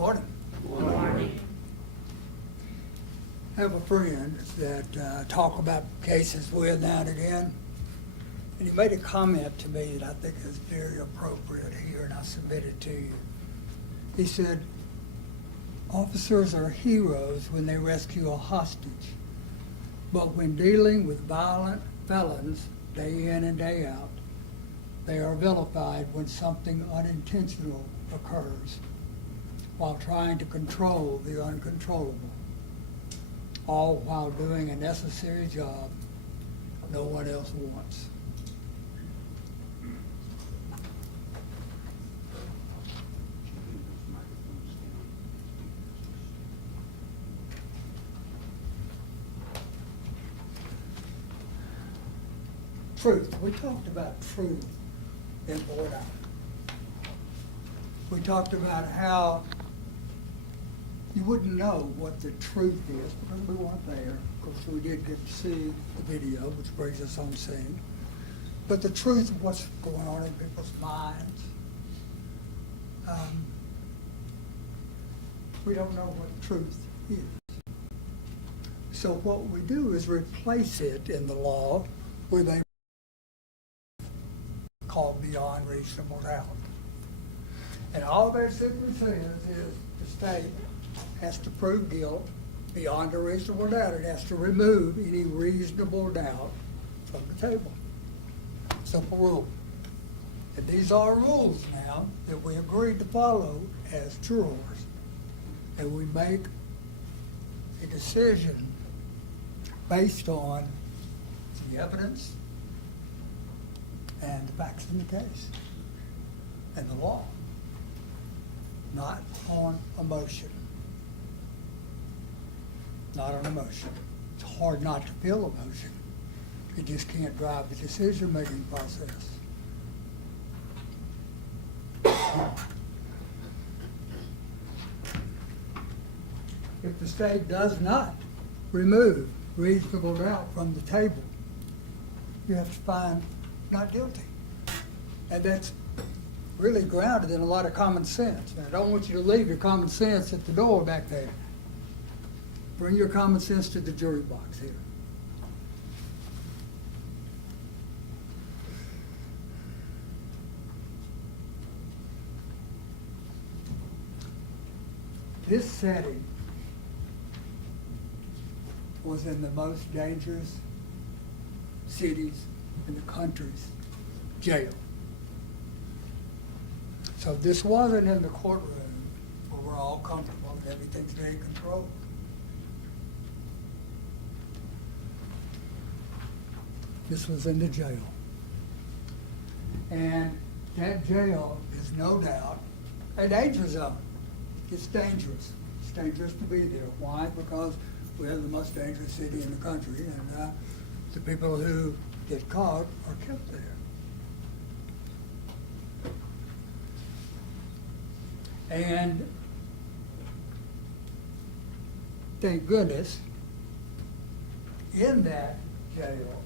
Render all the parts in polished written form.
Morning. Morning. I have a friend that talk about cases with now and again, and he made a comment to me that I think is very appropriate here, and I submit it to you. He said, officers are heroes when they rescue a hostage, but when dealing with violent felons day in and day out, they are vilified when something unintentional occurs while trying to control the uncontrollable, all while doing a necessary job no one else wants. Truth. We talked about truth in Board Out. We talked about how you wouldn't know what the truth is because we weren't there. Of course, we did get to see the video, which brings us on scene. But the truth of what's going on in people's minds, we don't know what truth is. So what we do is replace it in the law with a called beyond reasonable doubt. And all that simply says is the state has to prove guilt beyond a reasonable doubt. It has to remove any reasonable doubt from the table. Simple rule. And these are rules now that we agreed to follow as jurors. And we make a decision based on the evidence and the facts in the case and the law, not on emotion. Not on emotion. It's hard not to feel emotion. You just can't drive the decision-making process. If the state does not remove reasonable doubt from the table, you have to find not guilty. And that's really grounded in a lot of common sense. And I don't want you to leave your common sense at the door back there. Bring your common sense to the jury box here. This setting was in the most dangerous cities in the country's jail. So this wasn't in the courtroom where we're all comfortable and everything's very controlled. This was in the jail. And that jail is no doubt a danger zone. It's dangerous. It's dangerous to be there. Why? Because we have the most dangerous city in the country, and the people who get caught are kept there. And thank goodness, in that jail,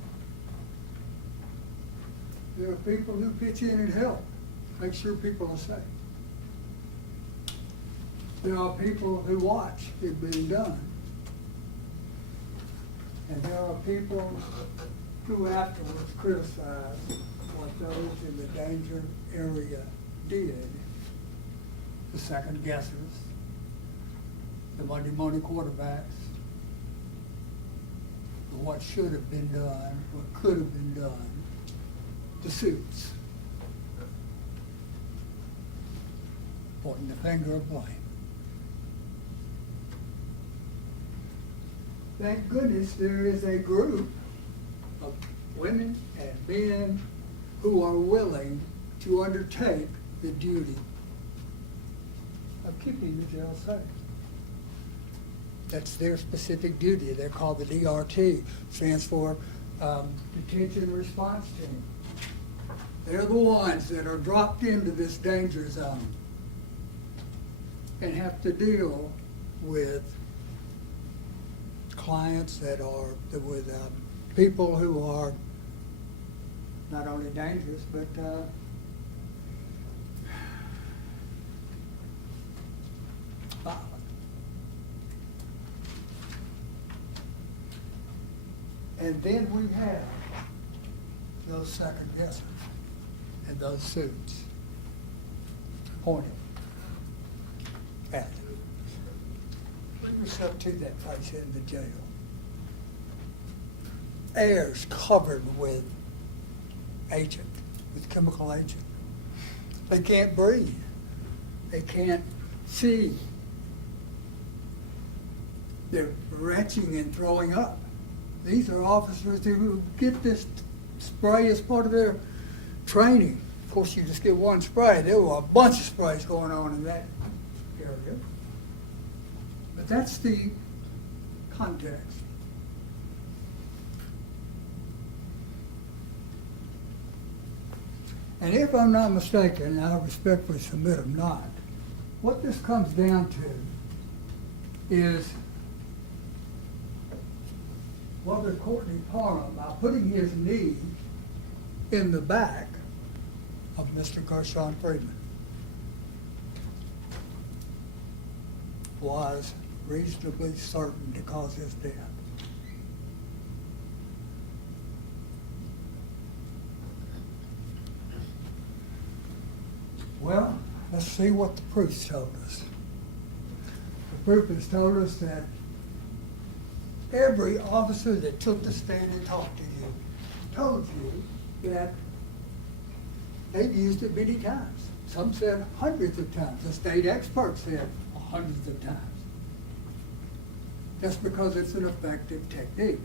there are people who pitch in and help, make sure people are safe. There are people who watch it being done. And there are people who afterwards criticize what those in the danger area did. The second guessers, the Monday morning quarterbacks, what should have been done, what could have been done, the suits, pointing the finger of blame. Thank goodness there is a group of women and men who are willing to undertake the duty of keeping the jail safe. That's their specific duty. They're called the DRT, stands for Detention Response Team. They're the ones that are dropped into this danger zone and have to deal with clients that are with people who are not only dangerous but violent. And then we have those second guessers and those suits pointed at you. Bring yourself to that place in the jail. Air's covered with agent, with chemical agent. They can't breathe. They can't see. They're retching and throwing up. These are officers who get this spray as part of their training. Of course, you just get one spray. There were a bunch of sprays going on in that area. But that's the context. And if I'm not mistaken, and I respectfully submit I'm not, what this comes down to is whether Courtney Parham, by putting his knee in the back of Mr. Gershun Freeman, was reasonably certain to cause his death. Well, let's see what the proof's told us. The proof has told us that every officer that took the stand and talked to you told you that they've used it many times. Some said hundreds of times. The state experts said hundreds of times. That's because it's an effective technique.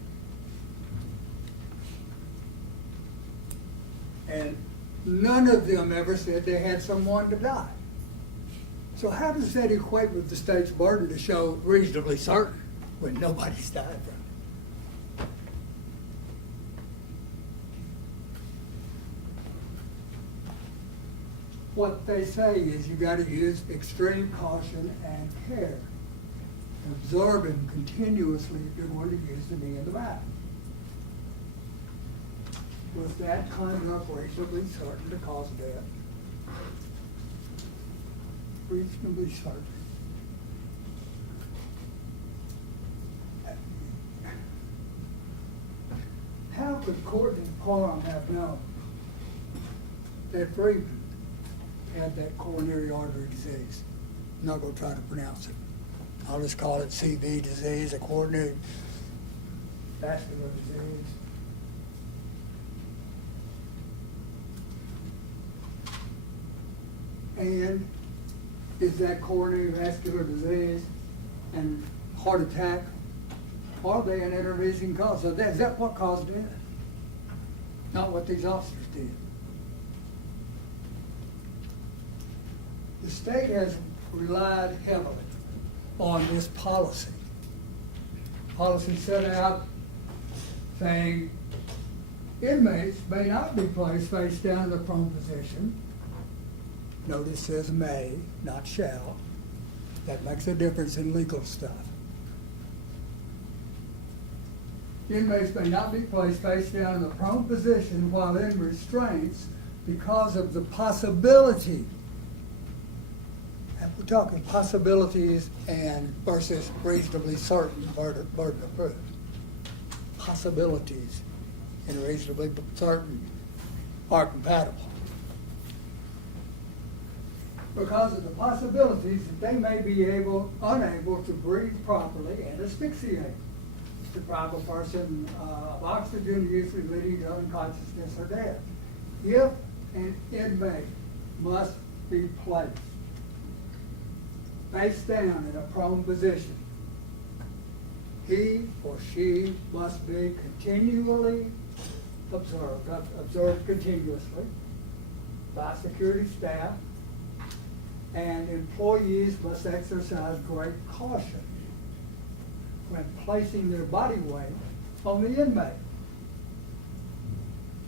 And none of them ever said they had someone to die. So how does that equate with the state's burden to show reasonably certain when nobody's died from it? What they say is you got to use extreme caution and care. Observe him continuously if you're going to use the knee in the back. Was that conduct reasonably certain to cause death? Reasonably certain. How could Courtney Parham have known that Freeman had that coronary artery disease? I'm not going to try to pronounce it. I'll just call it CV disease, a coronary vascular disease. And is that coronary vascular disease and heart attack, are they an intervening cause? So is that what caused death? Not what these officers did. The state has relied heavily on this policy. Policy set out saying inmates may not be placed face down in the prone position. Notice says may, not shall. That makes a difference in legal stuff. Inmates may not be placed face down in the prone position while in restraints because of the possibility. And we're talking possibilities and versus reasonably certain burden of proof. Possibilities and reasonably certain are compatible. Because of the possibilities that they may be unable to breathe properly and asphyxiate, deprive a person of oxygen, usually leading to unconsciousness or death. If an inmate must be placed face down in a prone position, he or she must be continually observed continuously by security staff, and employees must exercise great caution when placing their body weight on the inmate,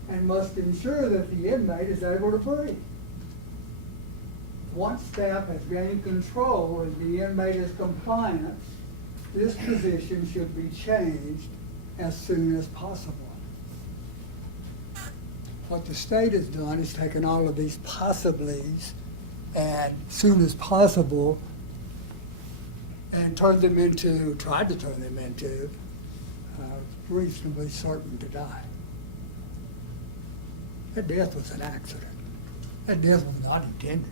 and must ensure that the inmate is able to breathe. Once staff has gained control and the inmate is compliant, this position should be changed as soon as possible. What the state has done is taken all of these possiblies and soon as possible and tried to turn them into reasonably certain to die. That death was an accident. That death was not intended.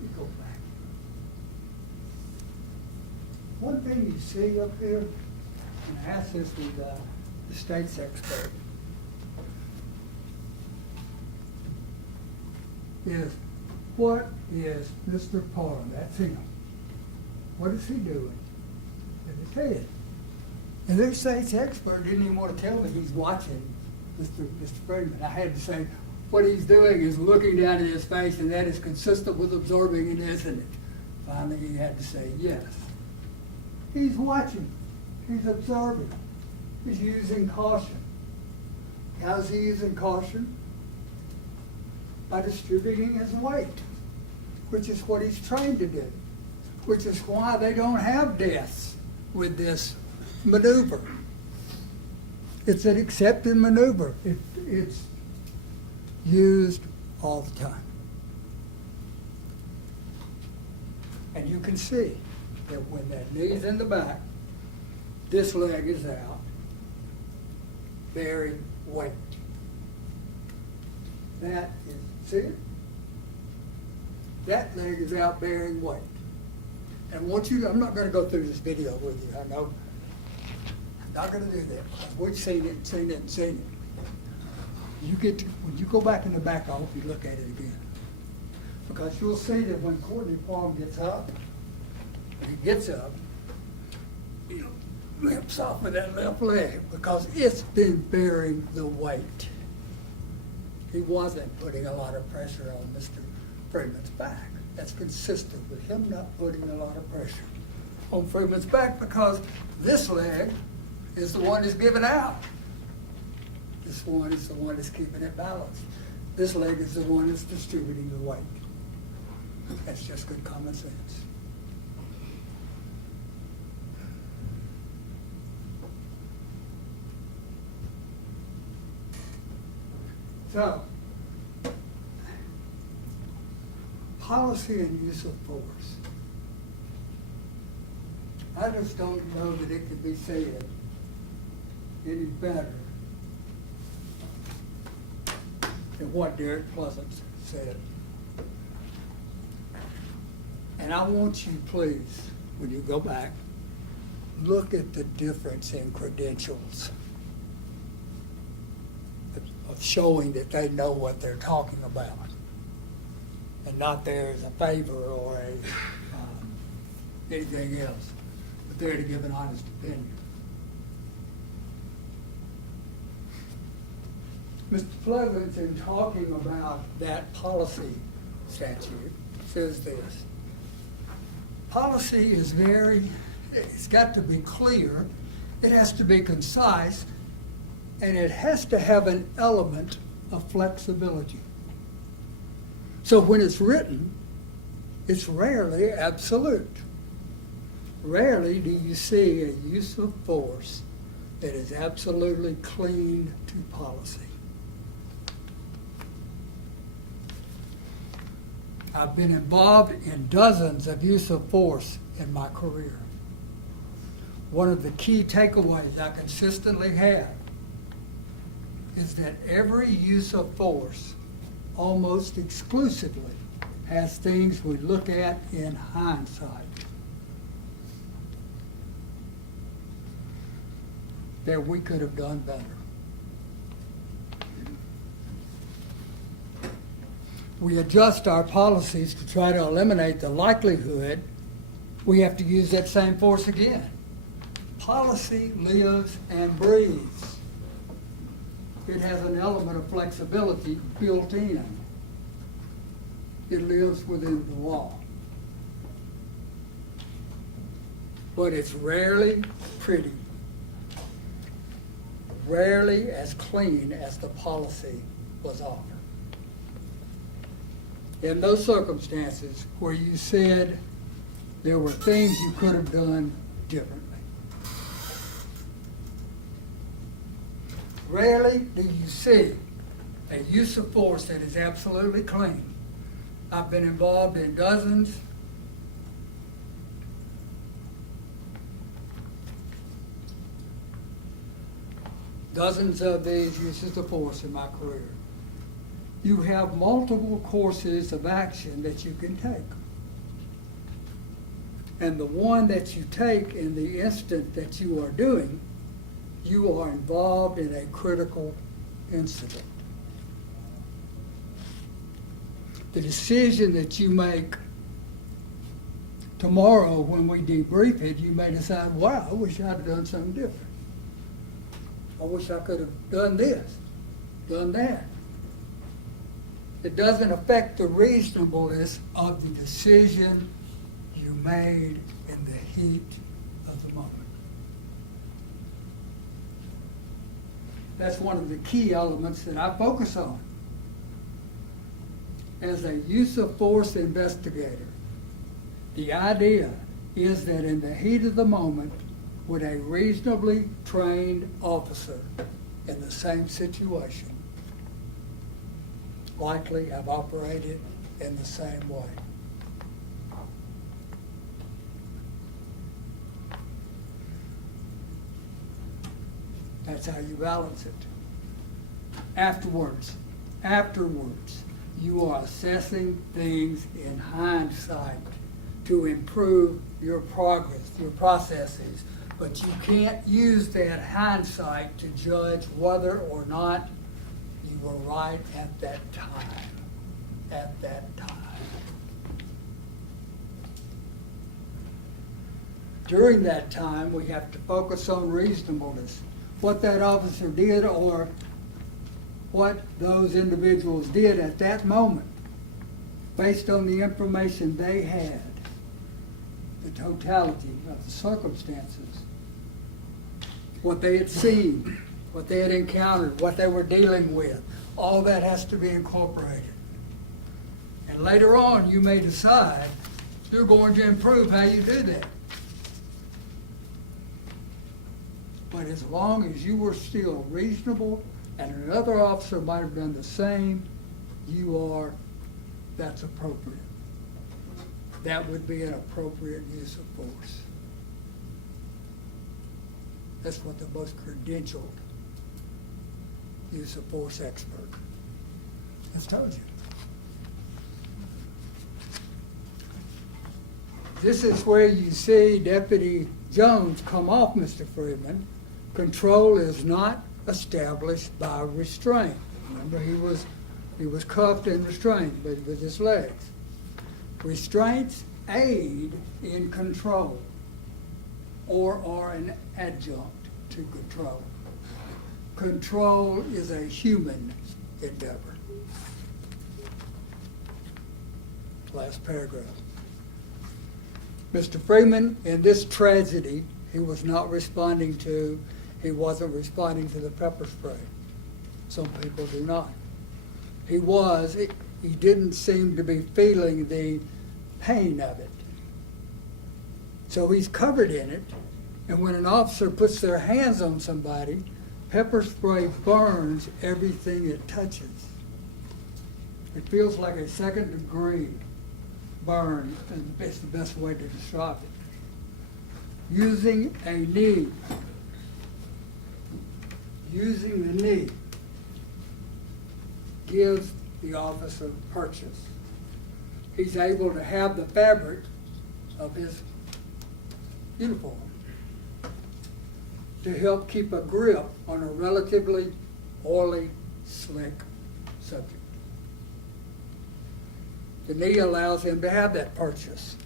You go back. One thing you see up here, and I asked this with the state's expert, is what is Mr. Parham, that's him, what is he doing in his head? And their state's expert didn't even want to tell me he's watching Mr. Freeman. I had to say, what he's doing is looking down at his face, and that is consistent with observing it, isn't it? Finally, he had to say, yes. He's watching. He's observing. He's using caution. How's he using caution? By distributing his weight, which is what he's trained to do, which is why they don't have deaths with this maneuver. It's an accepted maneuver. It's used all the time. And you can see that when that knee's in the back, this leg is out, bearing weight. That is, see it? That leg is out bearing weight. And I'm not going to go through this video with you, I know. I'm not going to do that, because we've seen it. When you go back in the back, I hope you look at it again. Because you'll see that when Courtney Parham gets up, when he gets up, he limps off of that left leg because it's been bearing the weight. He wasn't putting a lot of pressure on Mr. Freeman's back. That's consistent with him not putting a lot of pressure on Freeman's back because this leg is the one that's giving out. This one is the one that's keeping it balanced. This leg is the one that's distributing the weight. That's just good common sense. So, policy and use of force. I just don't know that it could be said any better than what Derek Pleasant said. And I want you, please, when you go back, look at the difference in credentials of showing that they know what they're talking about, and not there as a favor or anything else, but there to give an honest opinion. Mr. Pleasant, in talking about that policy statute, says this: policy is it's got to be clear, it has to be concise, and it has to have an element of flexibility. So when it's written, it's rarely absolute. Rarely do you see a use of force that is absolutely clean to policy. I've been involved in dozens of use of force in my career. One of the key takeaways I consistently have is that every use of force almost exclusively has things we look at in hindsight that we could have done better. We adjust our policies to try to eliminate the likelihood we have to use that same force again. Policy lives and breathes. It has an element of flexibility built in. It lives within the law. But it's rarely pretty, rarely as clean as the policy was offered. In those circumstances where you said there were things you could have done differently, Rarely do you see a use of force that is absolutely clean. I've been involved in dozens of these uses of force in my career. You have multiple courses of action that you can take. And the one that you take in the instant that you are doing, you are involved in a critical incident. The decision that you make tomorrow when we debrief it, you may decide, wow, I wish I'd have done something different. I wish I could have done this, done that. It doesn't affect the reasonableness of the decision you made in the heat of the moment. That's one of the key elements that I focus on. As a use of force investigator, the idea is that in the heat of the moment, would a reasonably trained officer in the same situation likely have operated in the same way? That's how you balance it. Afterwards, you are assessing things in hindsight to improve your progress, your processes. But you can't use that hindsight to judge whether or not you were right at that time. At that time. During that time, we have to focus on reasonableness. What that officer did or what those individuals did at that moment, based on the information they had, the totality of the circumstances, what they had seen, what they had encountered, what they were dealing with, all that has to be incorporated. And later on, you may decide you're going to improve how you do that. But as long as you were still reasonable and another officer might have done the same, that's appropriate. That would be an appropriate use of force. That's what the most credentialed use of force expert has told you. This is where you see Deputy Jones come off Mr. Freeman. Control is not established by restraint. Remember, he was cuffed and restrained with his legs. Restraints aid in control or are an adjunct to control. Control is a human endeavor. Last paragraph. Mr. Freeman, in this tragedy, he wasn't responding to the pepper spray. Some people do not. He didn't seem to be feeling the pain of it. So he's covered in it, and when an officer puts their hands on somebody, pepper spray burns everything it touches. It feels like a second-degree burn, and it's the best way to describe it. Using the knee gives the officer purchase. He's able to have the fabric of his uniform to help keep a grip on a relatively oily, slick subject. The knee allows him to have that purchase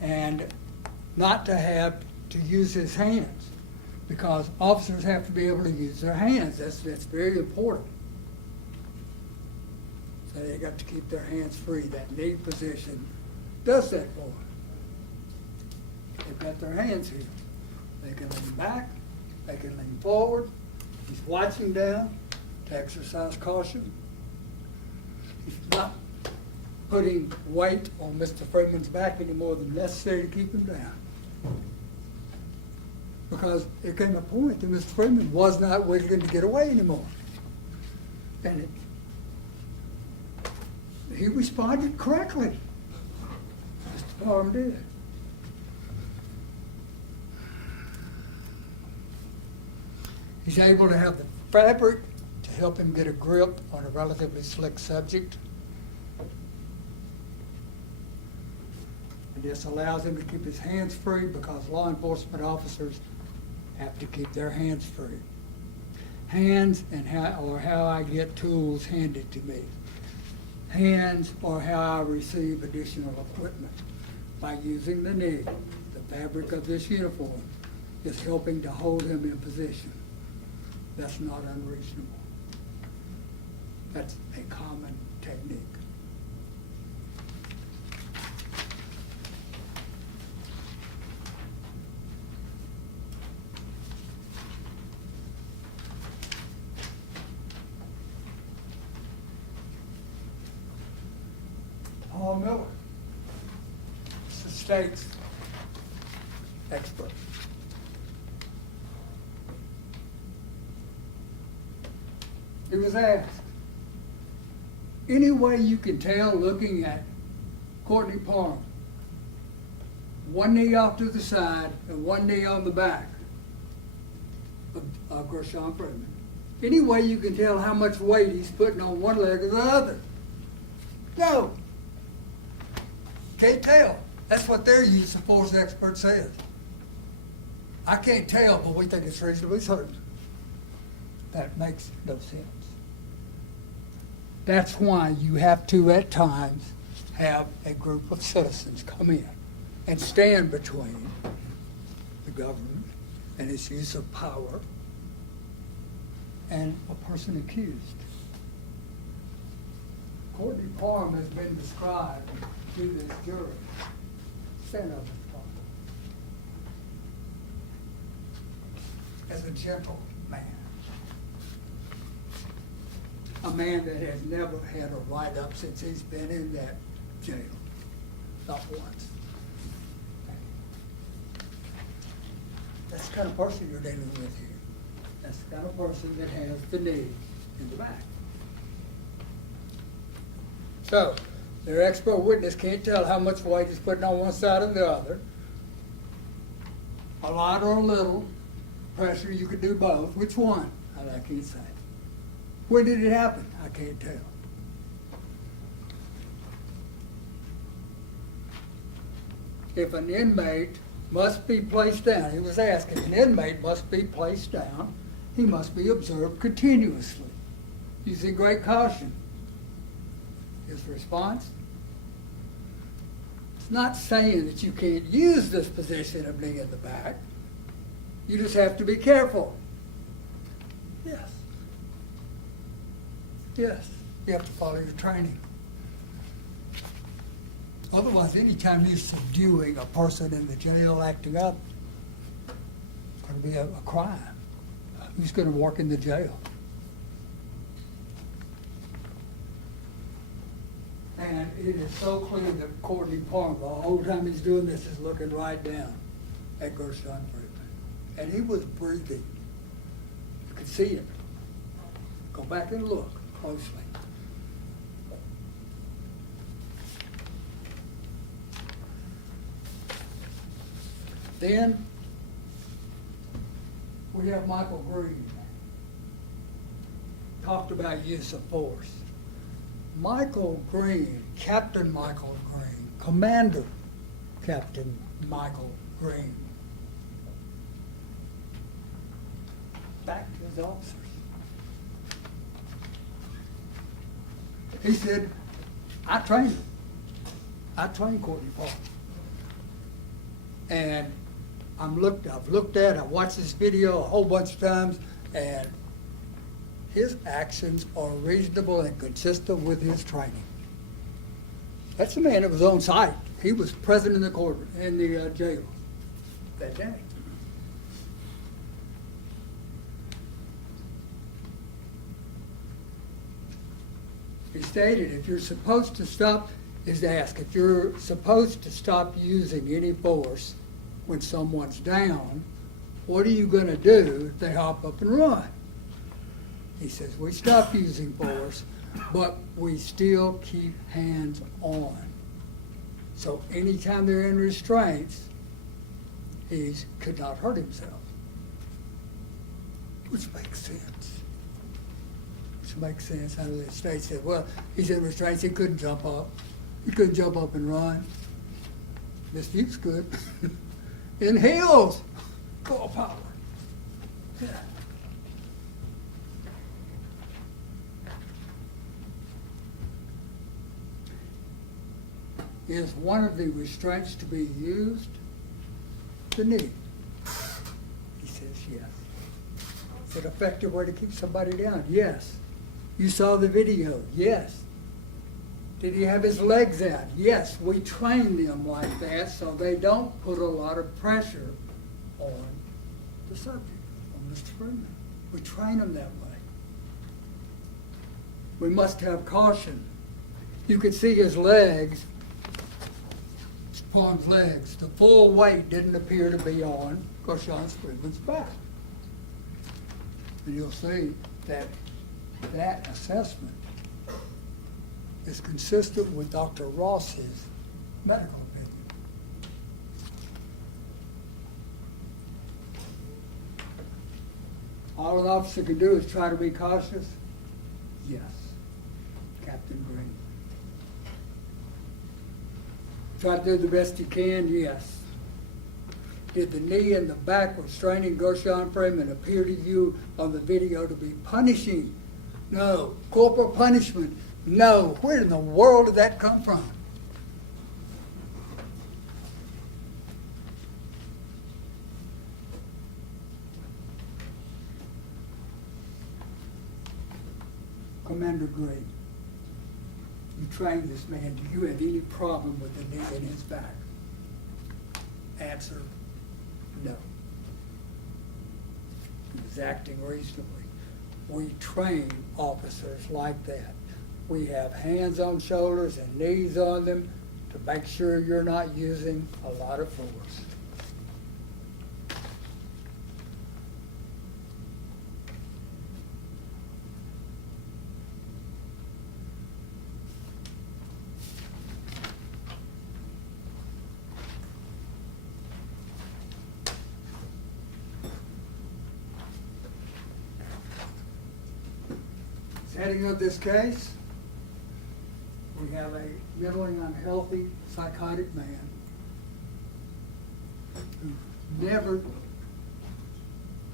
and not to have to use his hands, because officers have to be able to use their hands. That's very important. So they got to keep their hands free. That knee position does that for them. They've got their hands here. They can lean back, they can lean forward. He's watching down to exercise caution. He's not putting weight on Mr. Freeman's back any more than necessary to keep him down. because it came a point that Mr. Freeman was not willing to get away anymore. And he responded correctly. Mr. Parham did. He's able to have the fabric to help him get a grip on a relatively slick subject. And this allows him to keep his hands free because law enforcement officers have to keep their hands free. Hands and how I get tools handed to me. Hands are how I receive additional equipment. By using the knee, the fabric of this uniform is helping to hold him in position. That's not unreasonable. That's a common technique. Paul Miller, the state's expert. He was asked, any way you can tell looking at Courtney Parham, one knee off to the side and one knee on the back of Gershun Freeman, any way you can tell how much weight he's putting on one leg or the other? No. Can't tell. That's what their use of force expert says. I can't tell, but we think it's reasonably certain. That makes no sense. That's why you have to, at times, have a group of citizens come in and stand between the government and its use of power and a person accused. Courtney Parham has been described to this jury. Stand up, Mr. Parham. As a gentle man. A man that has never had a write-up since he's been in that jail. Not once. That's the kind of person you're dealing with here. That's the kind of person that has the knee in the back. So, their expert witness can't tell how much weight he's putting on one side or the other. A lot or a little pressure, you could do both. Which one? I can't say. When did it happen? I can't tell. If an inmate must be placed down, he was asked, if an inmate must be placed down, he must be observed continuously, using great caution. His response? It's not saying that you can't use this position of knee in the back. You just have to be careful. Yes. Yes, you have to follow your training. Otherwise, anytime you're subduing a person in the jail acting up, it's going to be a crime. Who's going to work in the jail? And it is so clear that Courtney Parham, the whole time he's doing this, is looking right down at Gershun Freeman. And he was breathing. You could see it. Go back and look closely. Then we have Michael Green. Talked about use of force. Michael Green, Captain Michael Green, Commander Captain Michael Green. Back to his officers. He said, I trained him. I trained Courtney Parham. And I've watched this video a whole bunch of times, and his actions are reasonable and consistent with his training. That's the man that was on site. He was present in the court, in the jail that day. He stated, if you're supposed to stop using any force when someone's down, what are you gonna do if they hop up and run? He says, we stop using force, but we still keep hands on. So anytime they're in restraints, he could not hurt himself. Which makes sense. Which makes sense. How the state said, well, he's in restraints, he couldn't jump up. He couldn't jump up and run. Miss Fuchs could. In heels, full power. Yeah. Is one of the restraints to be used the knee? He says yes. Is it an effective way to keep somebody down? Yes. You saw the video? Yes. Did he have his legs out? Yes. We train them like that so they don't put a lot of pressure on the subject, on Mr. Freeman. We train them that way. We must have caution. You could see his legs, Parham's legs. The full weight didn't appear to be on Gershun Freeman's back. And you'll see that that assessment is consistent with Dr. Ross's medical opinion. All an officer can do is try to be cautious? Yes. Captain Green. Try to do the best you can? Yes. Did the knee and the back restraining Gershun Freeman appear to you on the video to be punishing? No. Corporal punishment? No. Where in the world did that come from? Commander Green, you trained this man. Do you have any problem with the knee in his back? Answer, no. He was acting reasonably. We train officers like that. We have hands on shoulders and knees on them to make sure you're not using a lot of force. Heading of this case, we have a mentally unhealthy, psychotic man who never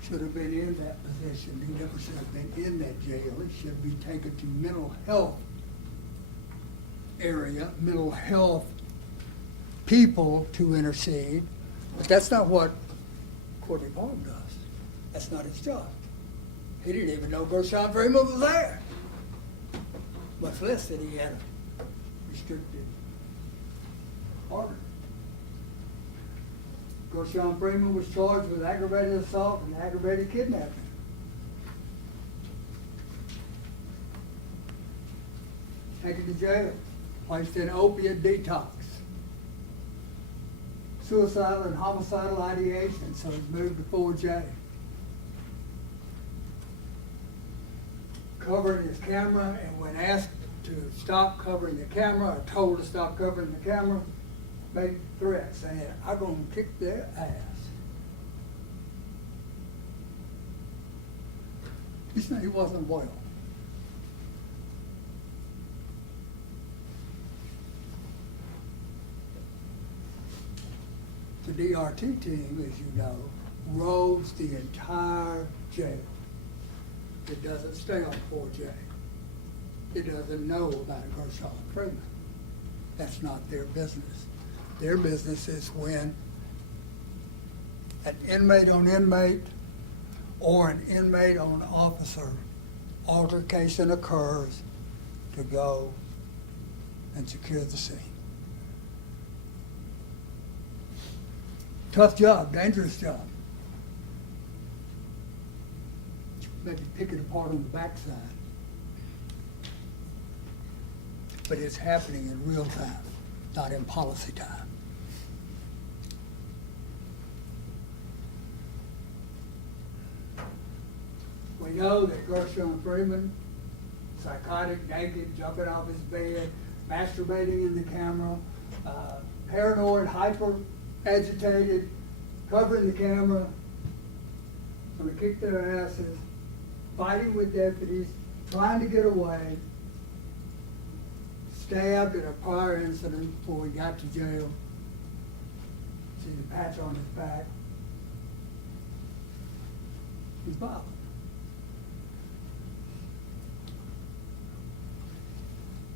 should have been in that position. He never should have been in that jail. He should be taken to mental health area, mental health people to intercede. But that's not what Courtney Parham does. That's not his job. He didn't even know Gershun Freeman was there. Much less that he had a restricted order. Gershun Freeman was charged with aggravated assault and aggravated kidnapping. Taken to jail, placed in opiate detox. Suicidal and homicidal ideation, so he's moved to 4J. Covering his camera, and when asked to stop covering the camera, or told to stop covering the camera, made threats saying, I'm going to kick their ass. He said he wasn't well. The DRT team, as you know, roves the entire jail. It doesn't stay on 4J. It doesn't know about Gershun Freeman. That's not their business. Their business is when an inmate on inmate or an inmate on officer altercation occurs to go and secure the scene. Tough job, dangerous job. Maybe pick it apart on the backside. But it's happening in real time, not in policy time. know that Gershun Freeman, psychotic, naked, jumping off his bed, masturbating in the camera, paranoid, hyper agitated, covering the camera, gonna kick their asses, fighting with deputies, trying to get away, stabbed in a prior incident before he got to jail. See the patch on his back. He's violent.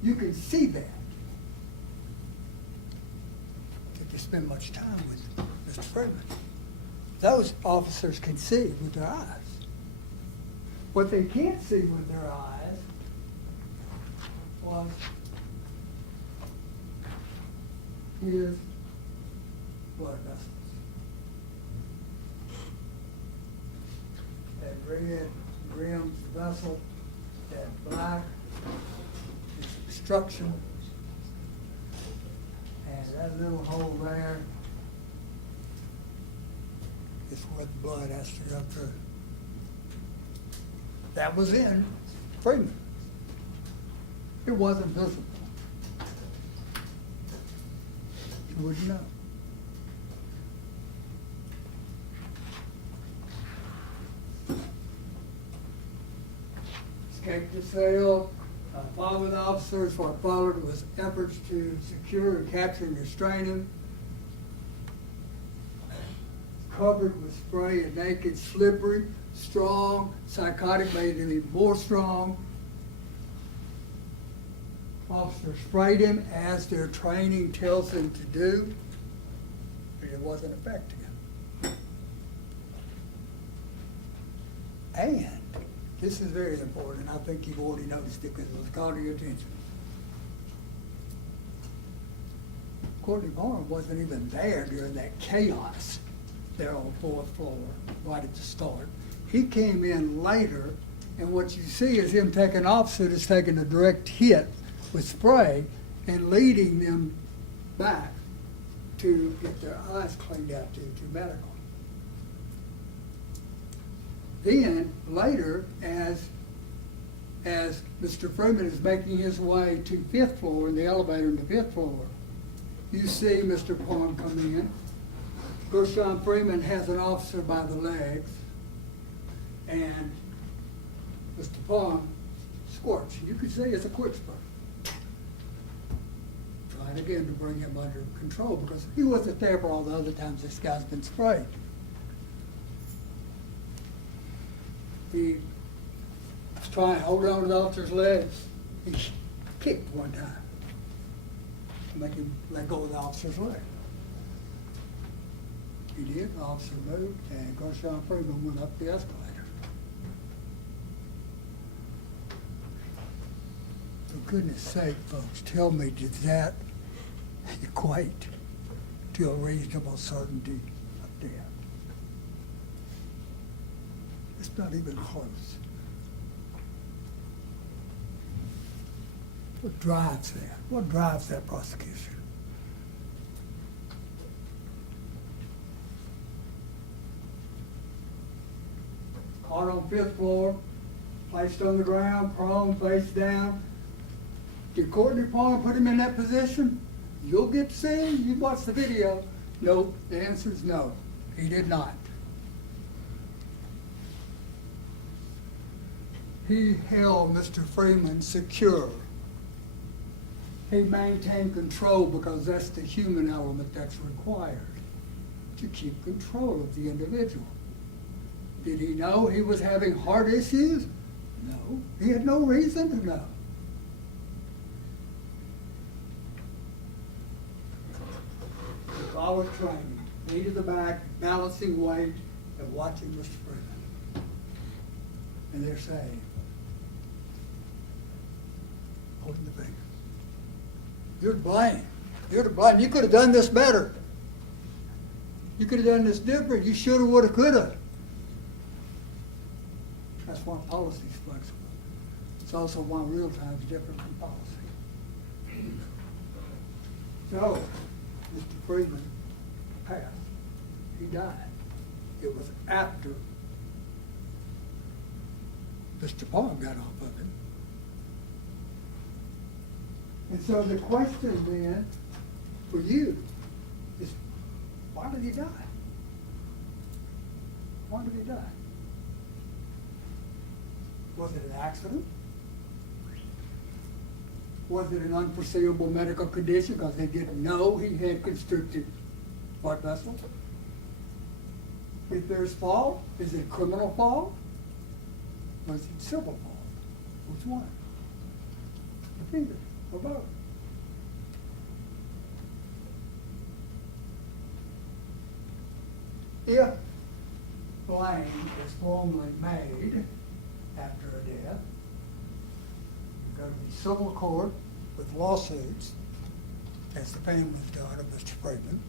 You can see that if you spend much time with Mr. Freeman. Those officers can see with their eyes. What they can't see with their eyes was his blood vessels. That red rimmed vessel, that black is obstruction, and that little hole there is where the blood has to go through. That was in Freeman. It wasn't visible. You wouldn't know. Escaped the cell, followed the officers. What followed was efforts to secure and capture and restrain him. Covered with spray and naked, slippery, strong, psychotic, made him even more strong. Officers sprayed him as their training tells them to do, but it wasn't effective. And this is very important, I think you've already noticed it because it was called to your attention. Courtney Parham wasn't even there during that chaos there on the 4th floor, right at the start. He came in later, and what you see is him taking an officer that's taking a direct hit with spray and leading them back to get their eyes cleaned out to medical. Then, later, as Mr. Freeman is making his way to 5th floor, in the elevator in the 5th floor, you see Mr. Parham come in. Gershun Freeman has an officer by the legs, and Mr. Parham squirts. You could say it's a quick spurt. Trying again to bring him under control because he wasn't there for all the other times this guy's been sprayed. He was trying to hold on to the officer's legs. He kicked one time to make him let go of the officer's leg. He did, the officer moved, and Gershun Freeman went up the escalator. For goodness sake, folks, tell me, did that equate to a reasonable certainty of death? It's not even close. What drives that? What drives that prosecution? Caught on 5th floor, placed on the ground, prone, face down. Did Courtney Parham put him in that position? You'll get to see, you watch the video. No, the answer is no, he did not. He held Mr. Freeman secure. He maintained control because that's the human element that's required to keep control of the individual. Did he know he was having heart issues? No, he had no reason to know. He followed training, knee to the back, balancing weight, and watching Mr. Freeman. And they're saying, holding the finger. You're to blame. You're to blame. You could have done this better. You could have done this different. You should have, would have, could have. That's why policy is flexible. It's also why real time is different from policy. So, Mr. Freeman passed. He died. It was after Mr. Parham got off of it. And so the question then for you is, why did he die? Why did he die? Was it an accident? Was it an unforeseeable medical condition because they didn't know he had constricted blood vessels? If there's fault, is it criminal fault? Or is it civil fault? Which one? Either or both. If blame is formally made after a death, you go to the civil court with lawsuits, as the family's done of Mr. Freeman.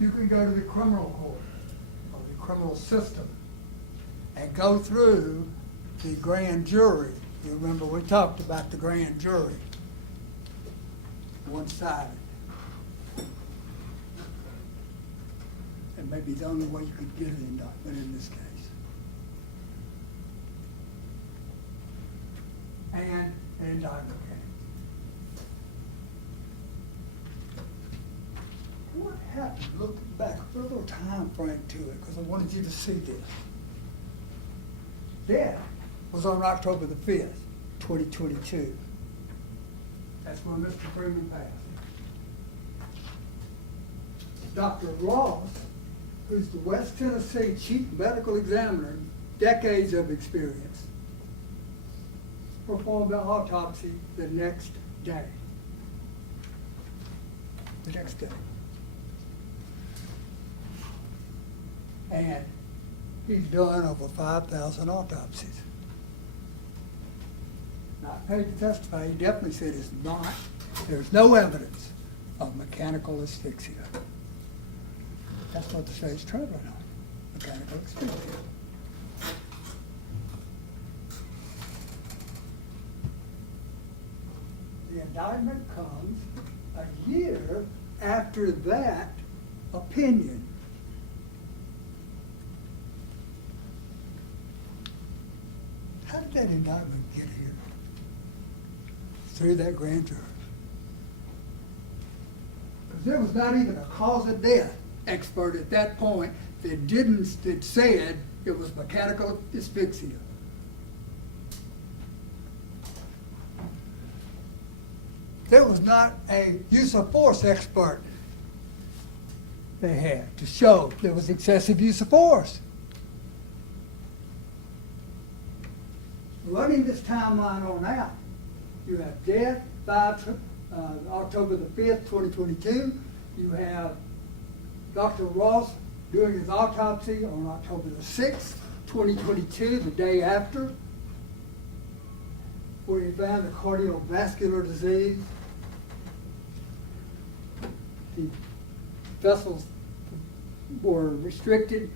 You can go to the criminal court or the criminal system and go through the grand jury. You remember we talked about the grand jury, one-sided. And maybe the only way you could get an indictment in this case. And an indictment came. What happened? Looking back, put a little time frame to it because I wanted you to see this. Death was on October the 5th, 2022. That's when Mr. Freeman passed. Dr. Ross, who's the West Tennessee Chief Medical Examiner, decades of experience, performed an autopsy the next day. The next day. And he's done over 5,000 autopsies. Not paid to testify, he definitely said it's not. There's no evidence of mechanical asphyxia. That's what the state's traveling on, mechanical asphyxia. The indictment comes a year after that opinion. How did that indictment get here? Through that grand jury. Because there was not even a cause of death expert at that point that said it was mechanical asphyxia. There was not a use of force expert they had to show there was excessive use of force. Running this timeline on out, you have death, October the 5th, 2022. You have Dr. Ross doing his autopsy on October the 6th, 2022, the day after, where he found the cardiovascular disease. The vessels were restricted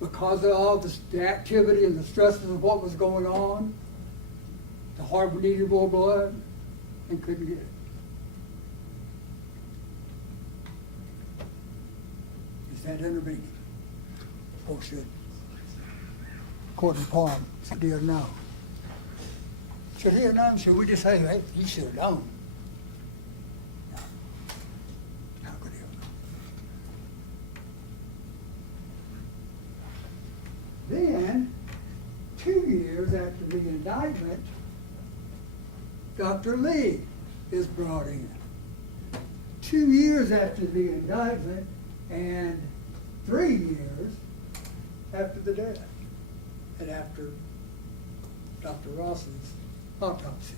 because of all the activity and the stresses of what was going on. The heart needed more blood and couldn't get it. Is that intervening? Or should Courtney Parham should he have known? Should he have known? Should we just say, hey, he should have known? No. How could he have known? Then, 2 years after the indictment, Dr. Lee is brought in. 2 years after the indictment and 3 years after the death and after Dr. Ross's autopsy.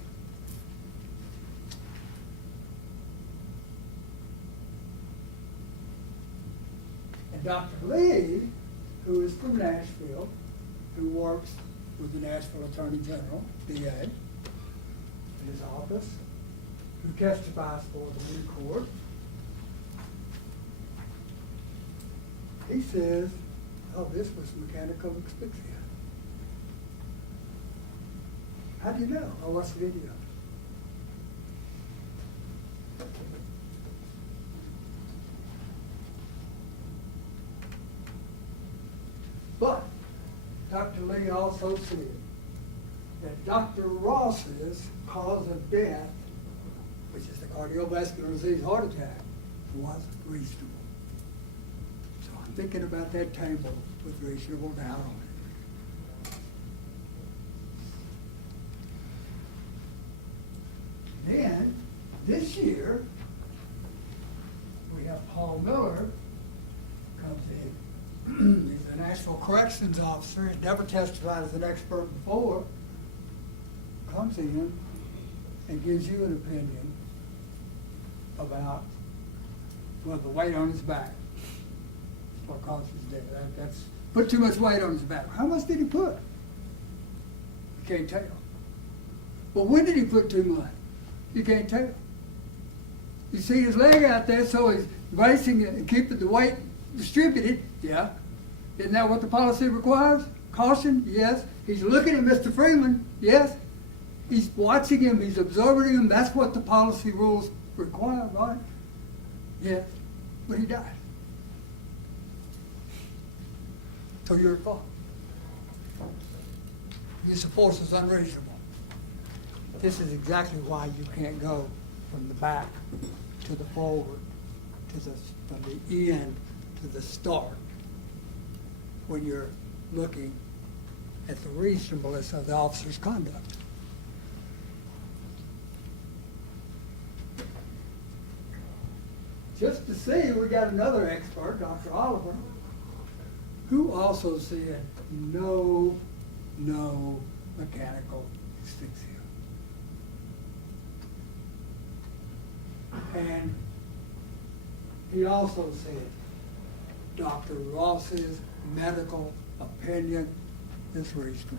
And Dr. Lee, who is from Nashville, who works with the Nashville Attorney General, DA, in his office, who testifies for the new court, he says, oh, this was mechanical asphyxia. How do you know? I watched the video. But Dr. Dr. Lee also said that Dr. Ross's cause of death, which is the cardiovascular disease heart attack, was reasonable. So I'm thinking about that table with reasonable doubt on it. Then, this year, we have Paul Miller comes in. He's a National Corrections Officer. He's never testified as an expert before. Comes in and gives you an opinion about, well, the weight on his back. That's what causes his death. That's put too much weight on his back. How much did he put? You can't tell. Well, when did he put too much? You can't tell. You see his leg out there, so he's bracing it and keeping the weight distributed. Yeah. Isn't that what the policy requires? Caution? Yes. He's looking at Mr. Freeman. Yes. He's watching him. He's observing him. That's what the policy rules require, right? Yes. But he died. So you're at fault. Use of force is unreasonable. This is exactly why you can't go from the back to the forward, from the end to the start, when you're looking at the reasonableness of the officer's conduct. Just to see, we got another expert, Dr. Oliver, who also said no mechanical asphyxia. And he also said Dr. Ross's medical opinion is reasonable.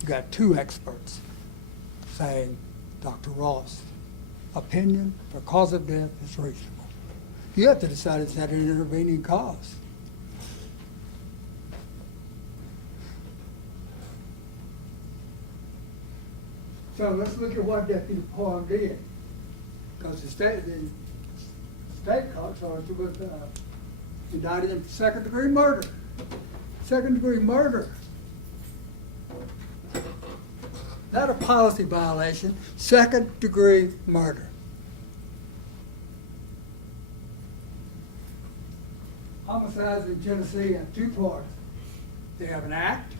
You got two experts saying Dr. Ross' opinion for cause of death is reasonable. You have to decide, is that an intervening cause? So let's look at what Deputy Parham did. Because the state court charged him with indicted in second-degree murder. Second-degree murder. Not a policy violation, second-degree murder. Homicides in Tennessee have two parts. They have an act,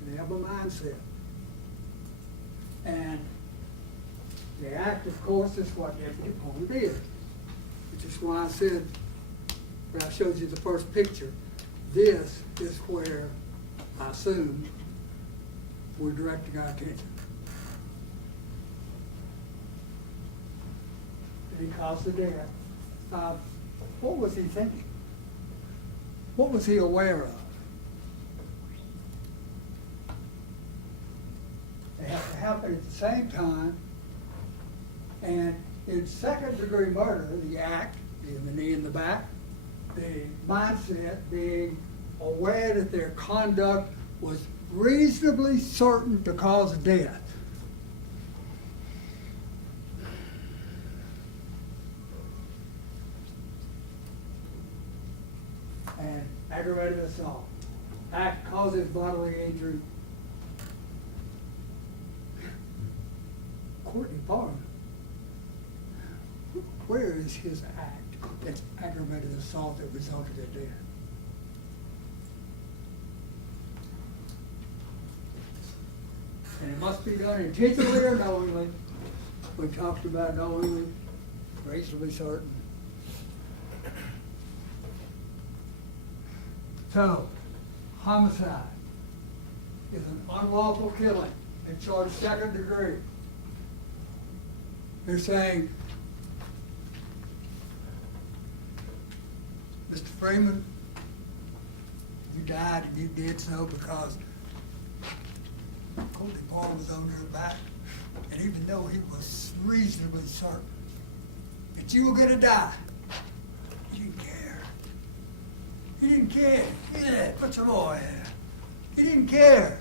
and they have a mindset. And the act, of course, is what Deputy Parham did, which is why I said, when I showed you the first picture, this is where I assume we're directing our attention. Did he cause the death? What was he thinking? What was he aware of? They have to happen at the same time. And in second-degree murder, the act, the knee in the back, the mindset being aware that their conduct was reasonably certain to cause death. And aggravated assault. Act causes bodily injury. Courtney Parham, where is his act that's aggravated assault that resulted in death? And it must be done intentionally or knowingly. We talked about knowingly, reasonably certain. So, homicide is an unlawful killing. It's charged second degree. They're saying, Mr. Freeman, you died and you did so because Courtney Parham was on your back, and even though he was reasonably certain that you were going to die, he didn't care. He didn't care. Yeah, put some more in. He didn't care.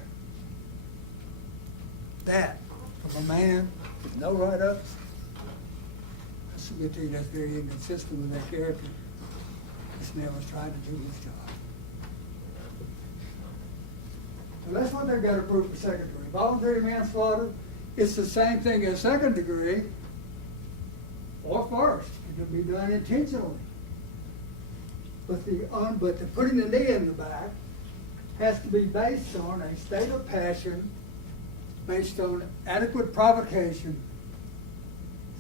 That, from a man with no write-ups, I submit to you that's very inconsistent with that character. This man was trying to do his job. So that's what they've got to prove for second degree. Voluntary manslaughter, it's the same thing as second degree or first. It can be done intentionally. But the putting the knee in the back has to be based on a state of passion, based on adequate provocation,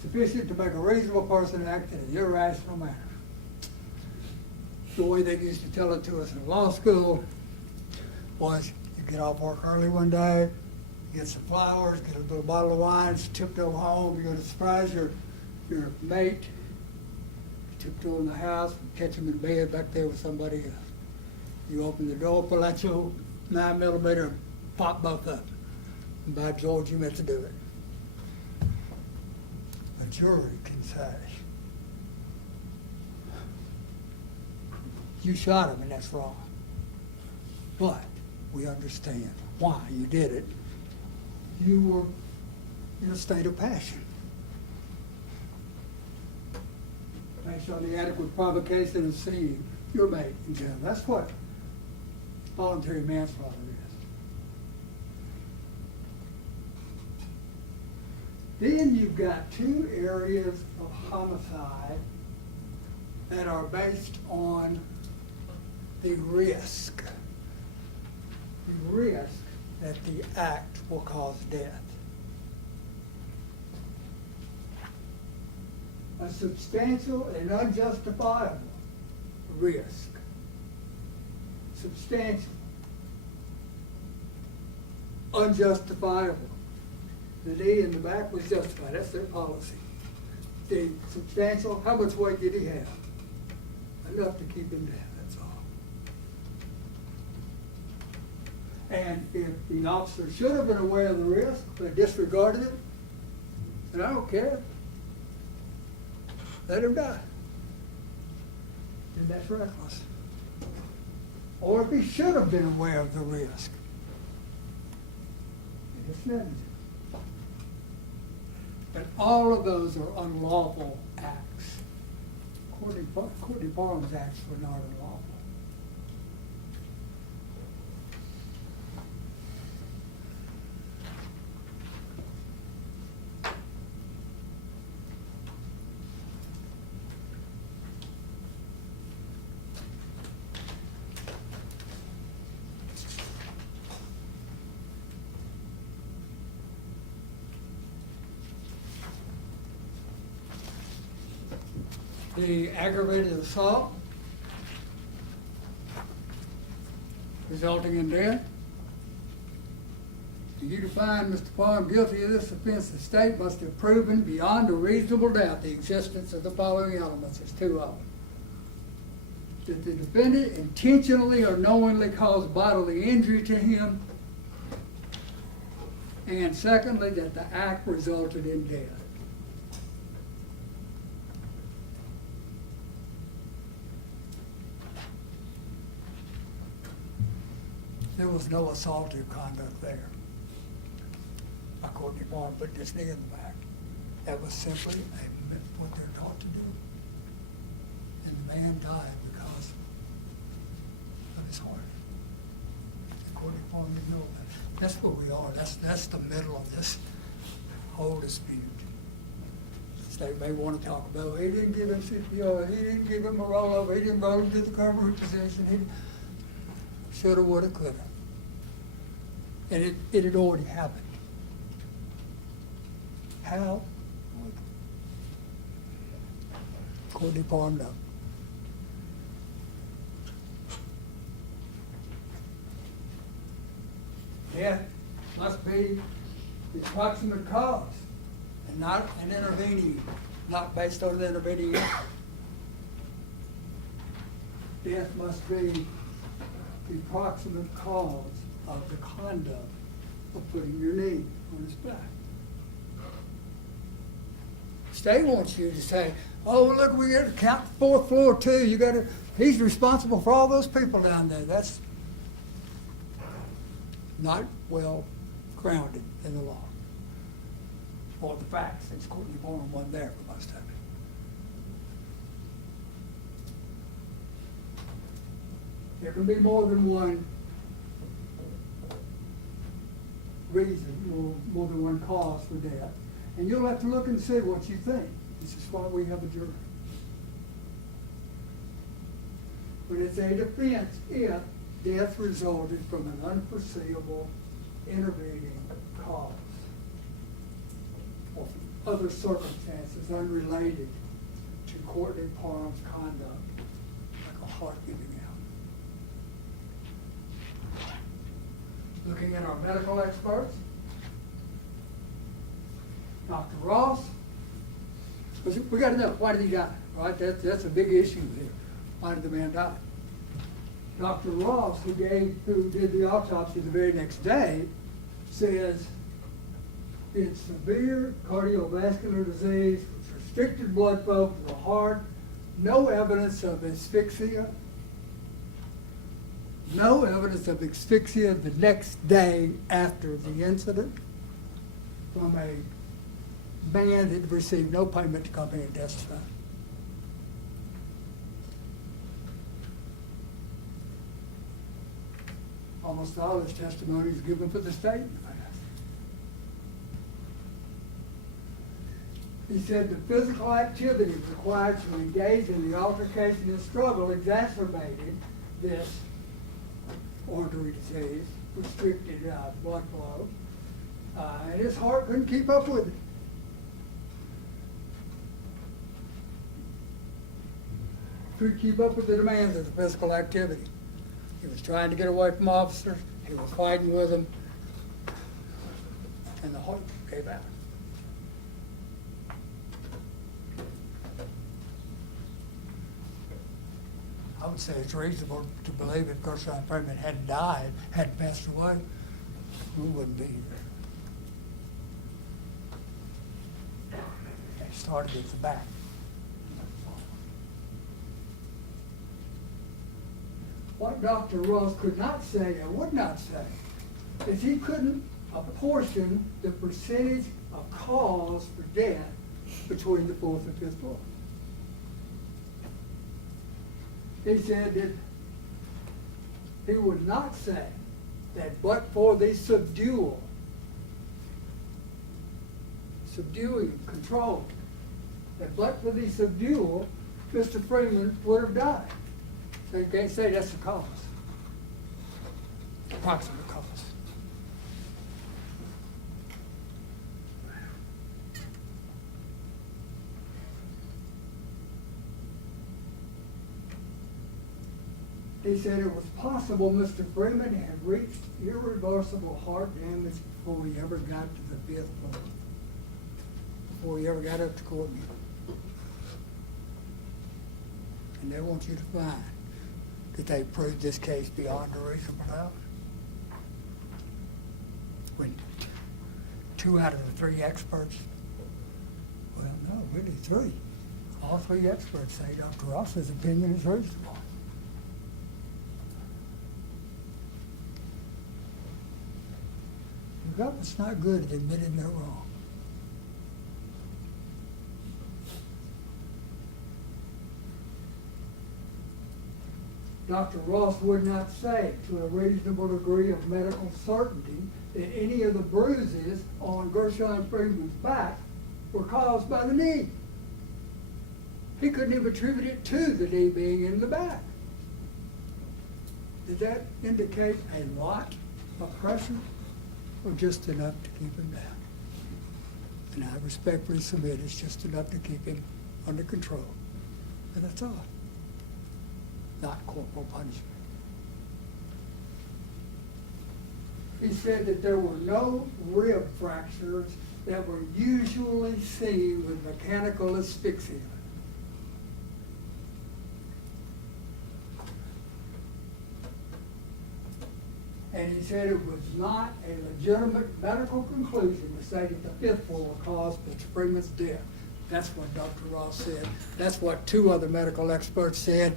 sufficient to make a reasonable person act in an irrational manner. The way they used to tell it to us in law school was, you get off work early one day, get some flowers, get a little bottle of wine, tiptoe home, you're going to surprise your mate, tiptoe in the house, catch him in bed back there with somebody else. You open the door, pull out your 9mm, and pop both up. And by George, you meant to do it. The jury can say, you shot him and that's wrong. But we understand why you did it. You were in a state of passion. Based on the adequate provocation of seeing your mate in jail. That's what voluntary manslaughter is. Then you've got two areas of homicide that are based on the risk that the act will cause death. A substantial and unjustifiable risk. Substantial. Unjustifiable. The knee in the back was justified. That's their policy. The substantial, how much weight did he have? Enough to keep him down, that's all. And if the officer should have been aware of the risk, but disregarded it, then I don't care. Let him die. And that's reckless. Or if he should have been aware of the risk, it's negligent. But all of those are unlawful acts. Courtney Parham's acts were not unlawful. The aggravated assault resulting in death. For you to find Mr. Parham guilty of this offense, the state must have proven beyond a reasonable doubt the existence of the following elements. There's two of them. That the defendant intentionally or knowingly caused bodily injury to him, and secondly, that the act resulted in death. There was no assaultive conduct there. By Courtney Parham putting his knee in the back. That was simply what they're taught to do. And the man died because of his heart. And Courtney Parham didn't know that. That's where we are. That's the middle of this whole dispute. The state may want to talk about, he didn't give him CPR, he didn't give him a rollover, he didn't roll him to the current repossession, he shoulda, woulda, coulda. And it had already happened. How? Courtney Parham knows. Death must be the proximate cause and not an intervening, not based on the intervening. Death must be the proximate cause of the conduct of putting your knee on his back. State wants you to say, oh, look, we got to count the fourth floor too. You got to, he's responsible for all those people down there. That's not well grounded in the law or the facts, since Courtney Parham wasn't there for most of it. There can be more than one reason, more than one cause for death. And you'll have to look and see what you think. This is why we have a jury. But it's a defense if death resulted from an unforeseeable intervening cause or from other circumstances unrelated to Courtney Parham's conduct, like a heart giving out. Looking at our medical experts, Dr. Ross, because we got to know, why did he die, right? That's a big issue here. Why did the man die? Dr. Ross, who did the autopsy the very next day, says it's severe cardiovascular disease, restricted blood flow to the heart, no evidence of asphyxia, no evidence of asphyxia the next day after the incident from a man that received no payment to company and testify. Almost all his testimony is given for the state. He said the physical activities required to engage in the altercation and struggle exacerbated this artery disease, restricted blood flow, and his heart couldn't keep up with it. Couldn't keep up with the demands of the physical activity. He was trying to get away from officers, he was fighting with them, and the heart gave out. I would say it's reasonable to believe if Gershun Freeman hadn't died, hadn't passed away, we wouldn't be here. It started at the back. What Dr. Ross could not say and would not say is he couldn't apportion the percentage of cause for death between the fourth and fifth floor. He said that he would not say that but for the subduing control, that but for the subdual, Mr. Freeman would have died. So you can't say that's the cause. Approximate cause. He said it was possible Mr. Freeman had reached irreversible heart damage before he ever got to the fifth floor, before he ever got up to Courtney. And they want you to find that they proved this case beyond a reasonable doubt. When 2 out of the 3 experts, well, no, really 3. All 3 experts say Dr. Ross's opinion is reasonable. The government's not good at admitting they're wrong. Dr. Ross would not say to a reasonable degree of medical certainty that any of the bruises on Gershun Freeman's back were caused by the knee. He couldn't even attribute it to the knee being in the back. Did that indicate a lot of pressure or just enough to keep him down? And I respectfully submit it's just enough to keep him under control. And that's all. Not corporal punishment. He said that there were no rib fractures that were usually seen with mechanical asphyxia. And he said it was not a legitimate medical conclusion to say that the fifth floor caused Mr. Freeman's death. That's what Dr. Ross said. That's what 2 other medical experts said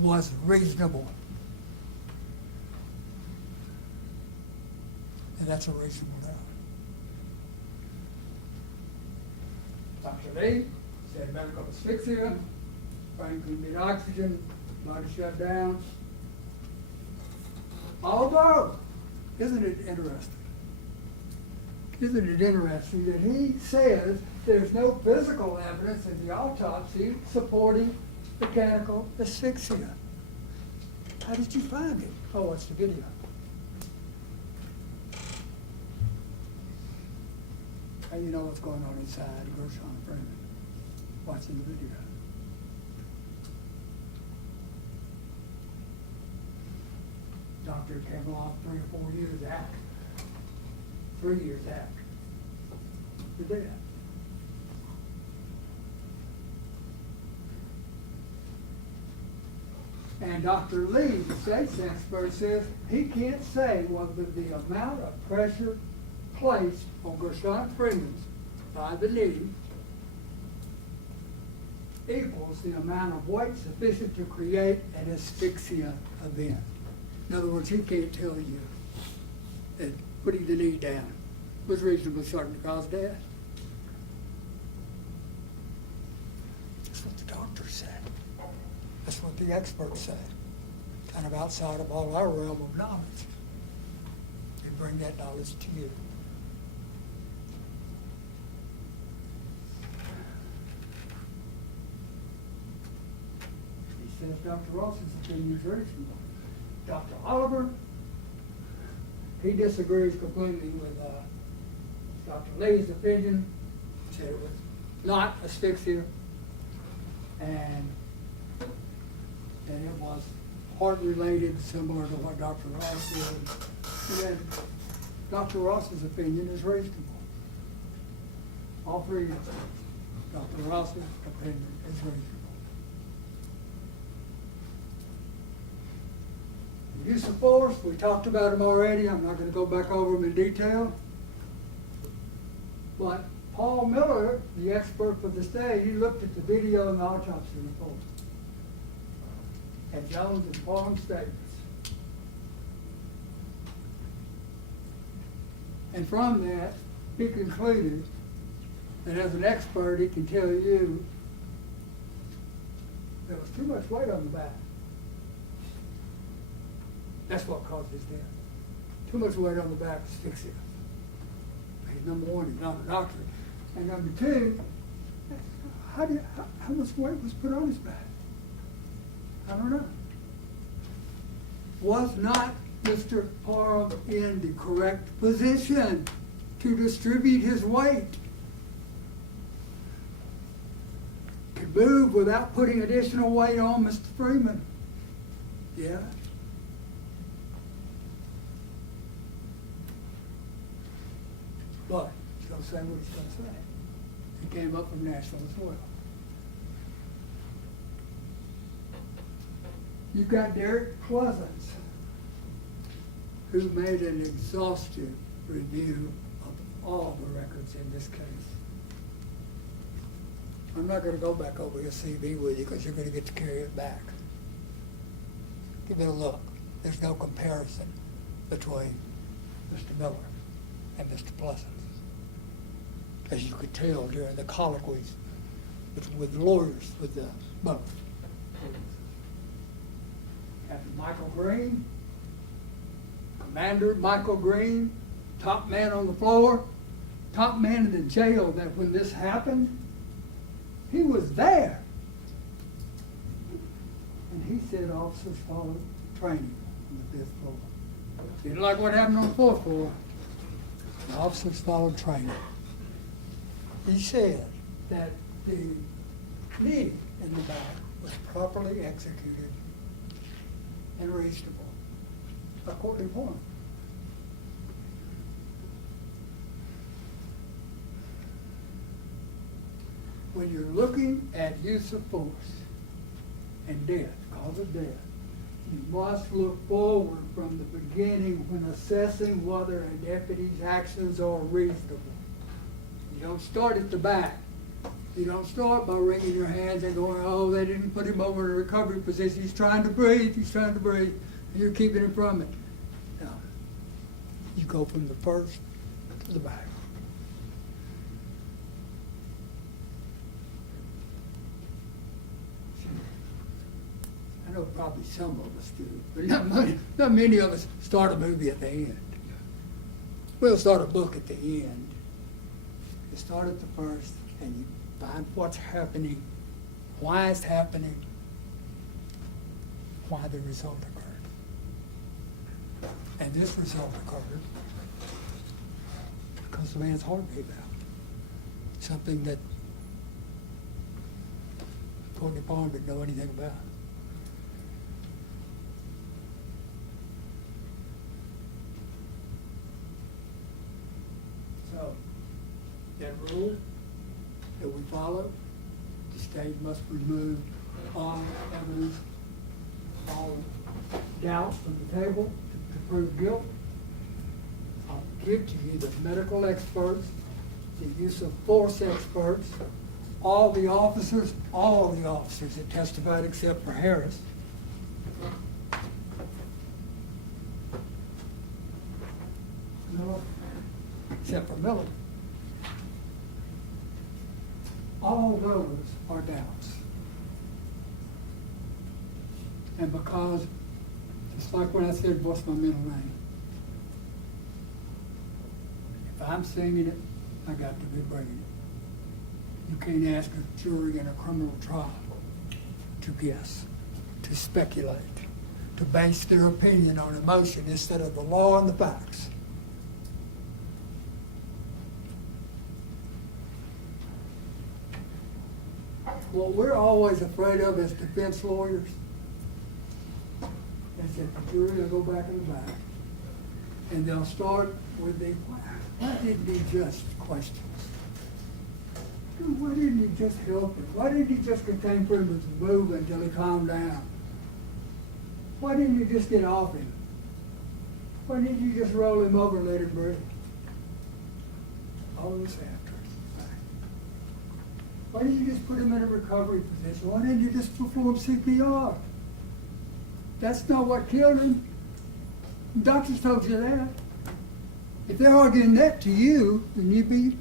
was reasonable. And that's a reasonable doubt. Dr. Lee said medical asphyxia, brain couldn't get oxygen, blood shut down. Although, isn't it interesting? Isn't it interesting that he says there's no physical evidence in the autopsy supporting mechanical asphyxia? How did you find it? Oh, it's the video. How you know what's going on inside Gershun Freeman watching the video? Doctor came off 3 or 4 years after. 3 years after the death. And Dr. Lee, the state's expert, says he can't say whether the amount of pressure placed on Gershun Freeman's by the knee equals the amount of weight sufficient to create an asphyxia event. In other words, he can't tell you that putting the knee down was reasonably certain to cause death. That's what the doctor said. That's what the experts said. Kind of outside of all our realm of knowledge. They bring that knowledge to you. He says Dr. Ross's opinion is reasonable. Dr. Oliver, he disagrees completely with Dr. Lee's opinion. Said it was not asphyxia, and it was heart-related, similar to what Dr. Ross did. And then Dr. Ross's opinion is reasonable. All three of them. Dr. Ross's opinion is reasonable. The use of force, we talked about them already. I'm not going to go back over them in detail. But Paul Miller, the expert for the state, he looked at the video and the autopsy report. And Jones and Parham statements. And from that, he concluded that as an expert, he can tell you there was too much weight on the back. That's what caused his death. Too much weight on the back is asphyxia. Number one, he's not a doctor. And number two, how much weight was put on his back? I don't know. Was not Mr. Parham in the correct position to distribute his weight? Could move without putting additional weight on Mr. Freeman. Yeah. But he's going to say what he's going to say. He came up from Nashville as well. You've got Derek Pleasance, who made an exhaustive review of all the records in this case. I'm not going to go back over your CV with you because you're going to get to carry it back. Give it a look. There's no comparison between Mr. Miller and Mr. Pleasance, as you could tell during the colloquies with lawyers, with the both. Captain Michael Green, Commander Michael Green, top man on the floor, top man in the jail, that when this happened, he was there. And he said officers followed training on the 5th floor. Didn't like what happened on the 4th floor. The officers followed training. He said that the knee in the back was properly executed and reasonable by Courtney Parham. When you're looking at use of force and death, cause of death, you must look forward from the beginning when assessing whether a deputy's actions are reasonable. You don't start at the back. You don't start by wringing your hands and going, oh, they didn't put him over in a recovery position. He's trying to breathe. He's trying to breathe. And you're keeping him from it. No. You go from the first to the back. I know probably some of us do, but not many of us start a movie at the end. We'll start a book at the end. You start at the first and you find what's happening, why it's happening, why the result occurred. And this result occurred because the man's heart gave out. Something that Courtney Parham didn't know anything about. So, that rule that we follow, the state must remove all evidence, all doubt from the table to prove guilt. I'll give to you the medical experts, the use of force experts, all the officers that testified except for Harris. No, except for Miller. All those are doubts. And because, just like when I said, what's my middle name? If I'm singing it, I got to be bringing it. You can't ask a jury in a criminal trial to guess, to speculate, to base their opinion on emotion instead of the law and the facts. What we're always afraid of as defense lawyers is that the jury will go back in the back and they'll start with the, why didn't he just questions? Why didn't he just help him? Why didn't he just contain Freeman's move until he calmed down? Why didn't you just get off him? Why didn't you just roll him over and let him breathe? All this after. Why didn't you just put him in a recovery position? Why didn't you just perform CPR? That's not what killed him. The doctors told you that. If they're arguing that to you, then you'd be,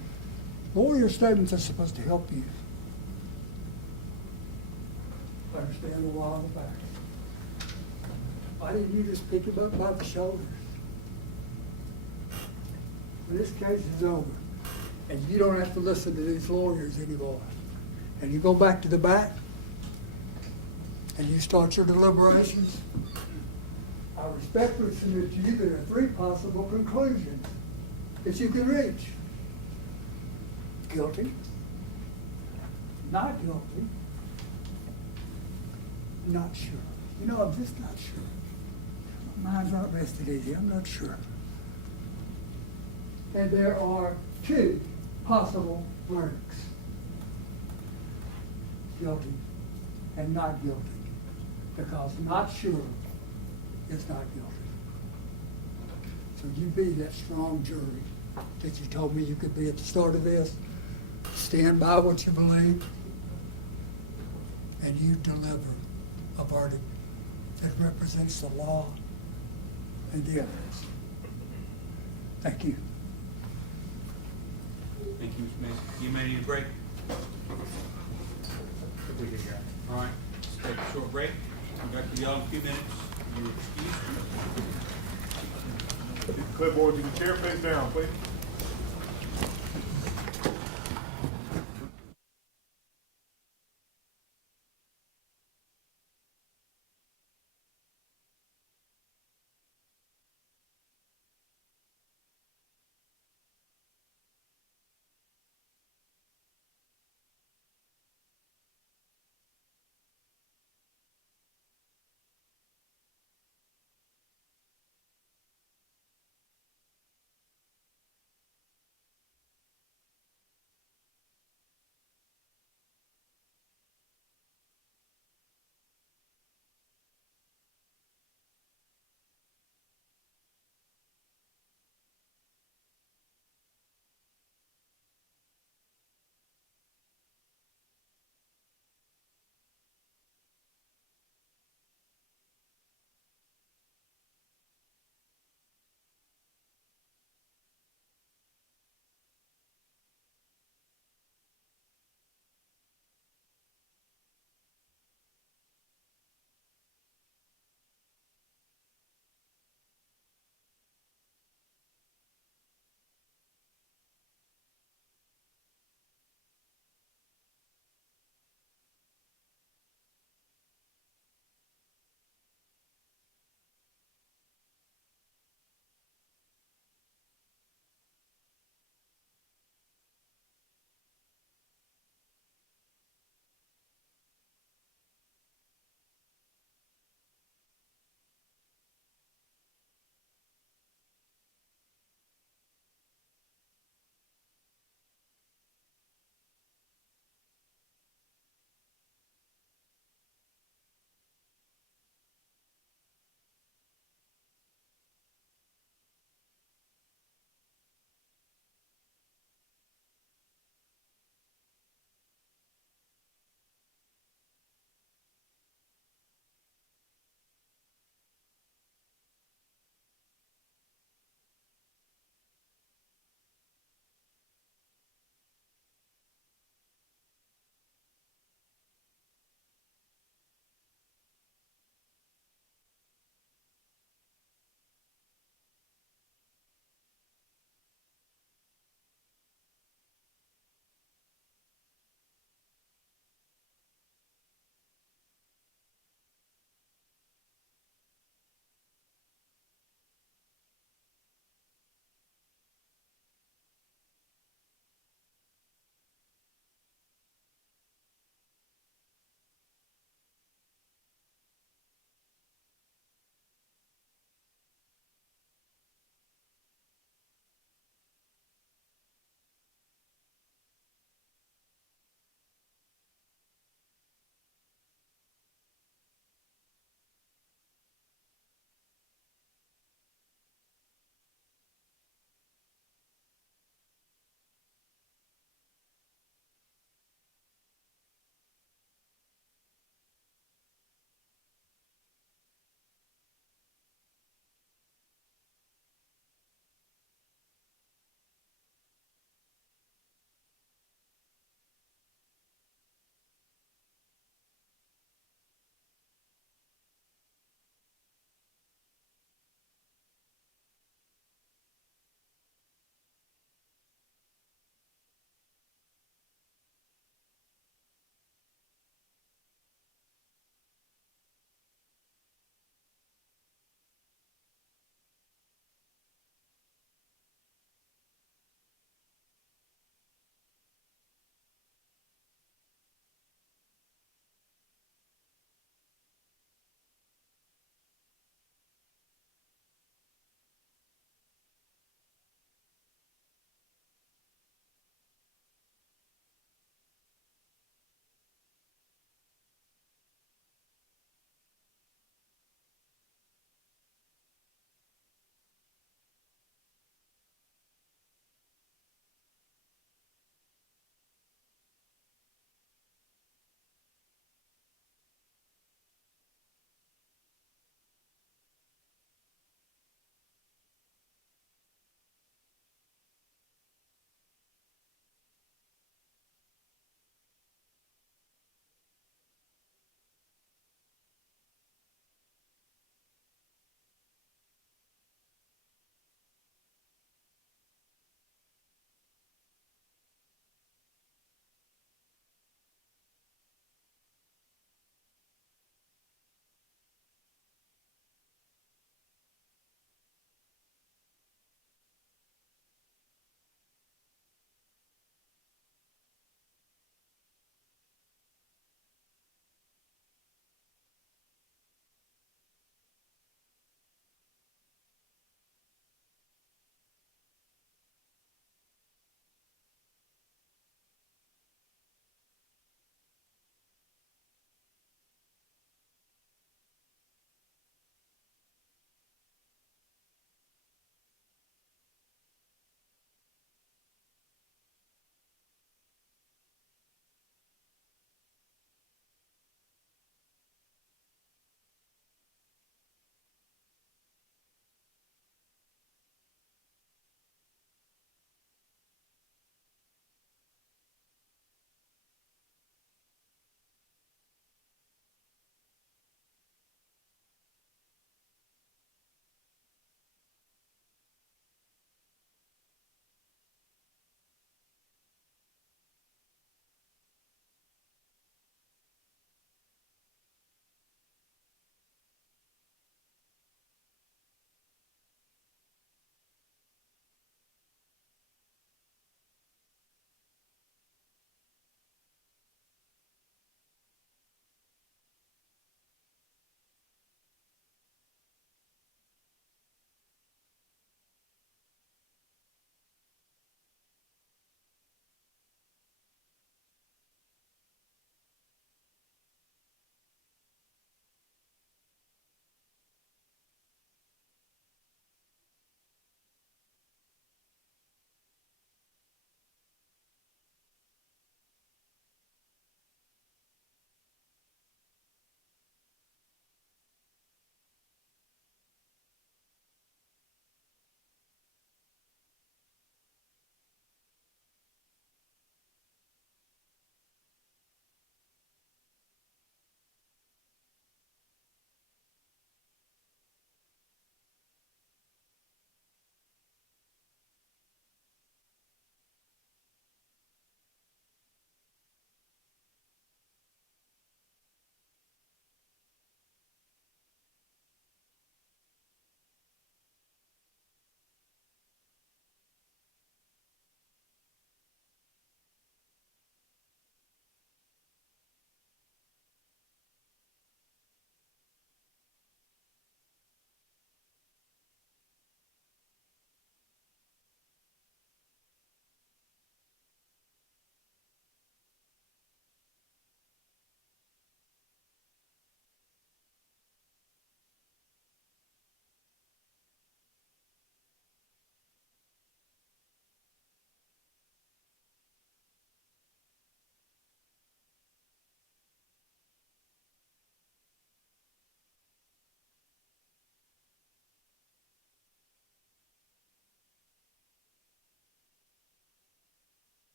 lawyer statements are supposed to help you understand the law and the facts. Why didn't you just pick him up by the shoulders? Well, this case is over, and you don't have to listen to these lawyers anymore. And you go back to the back, and you start your deliberations. I respectfully submit to you there are 3 possible conclusions that you can reach. Guilty, not guilty, not sure. You know, I'm just not sure. My mind's not rested easy, I'm not sure. And there are 2 possible verdicts. Guilty and not guilty. Because not sure is not guilty. So you be that strong jury that you told me you could be at the start of this. Stand by what you believe, and you deliver a verdict that represents the law and the evidence. Thank you. Thank you, Mr. Mason. You may need a break. All right, let's take a short break. Come back to y'all in a few minutes. You're excused. Clipboard, you can chair face down, please.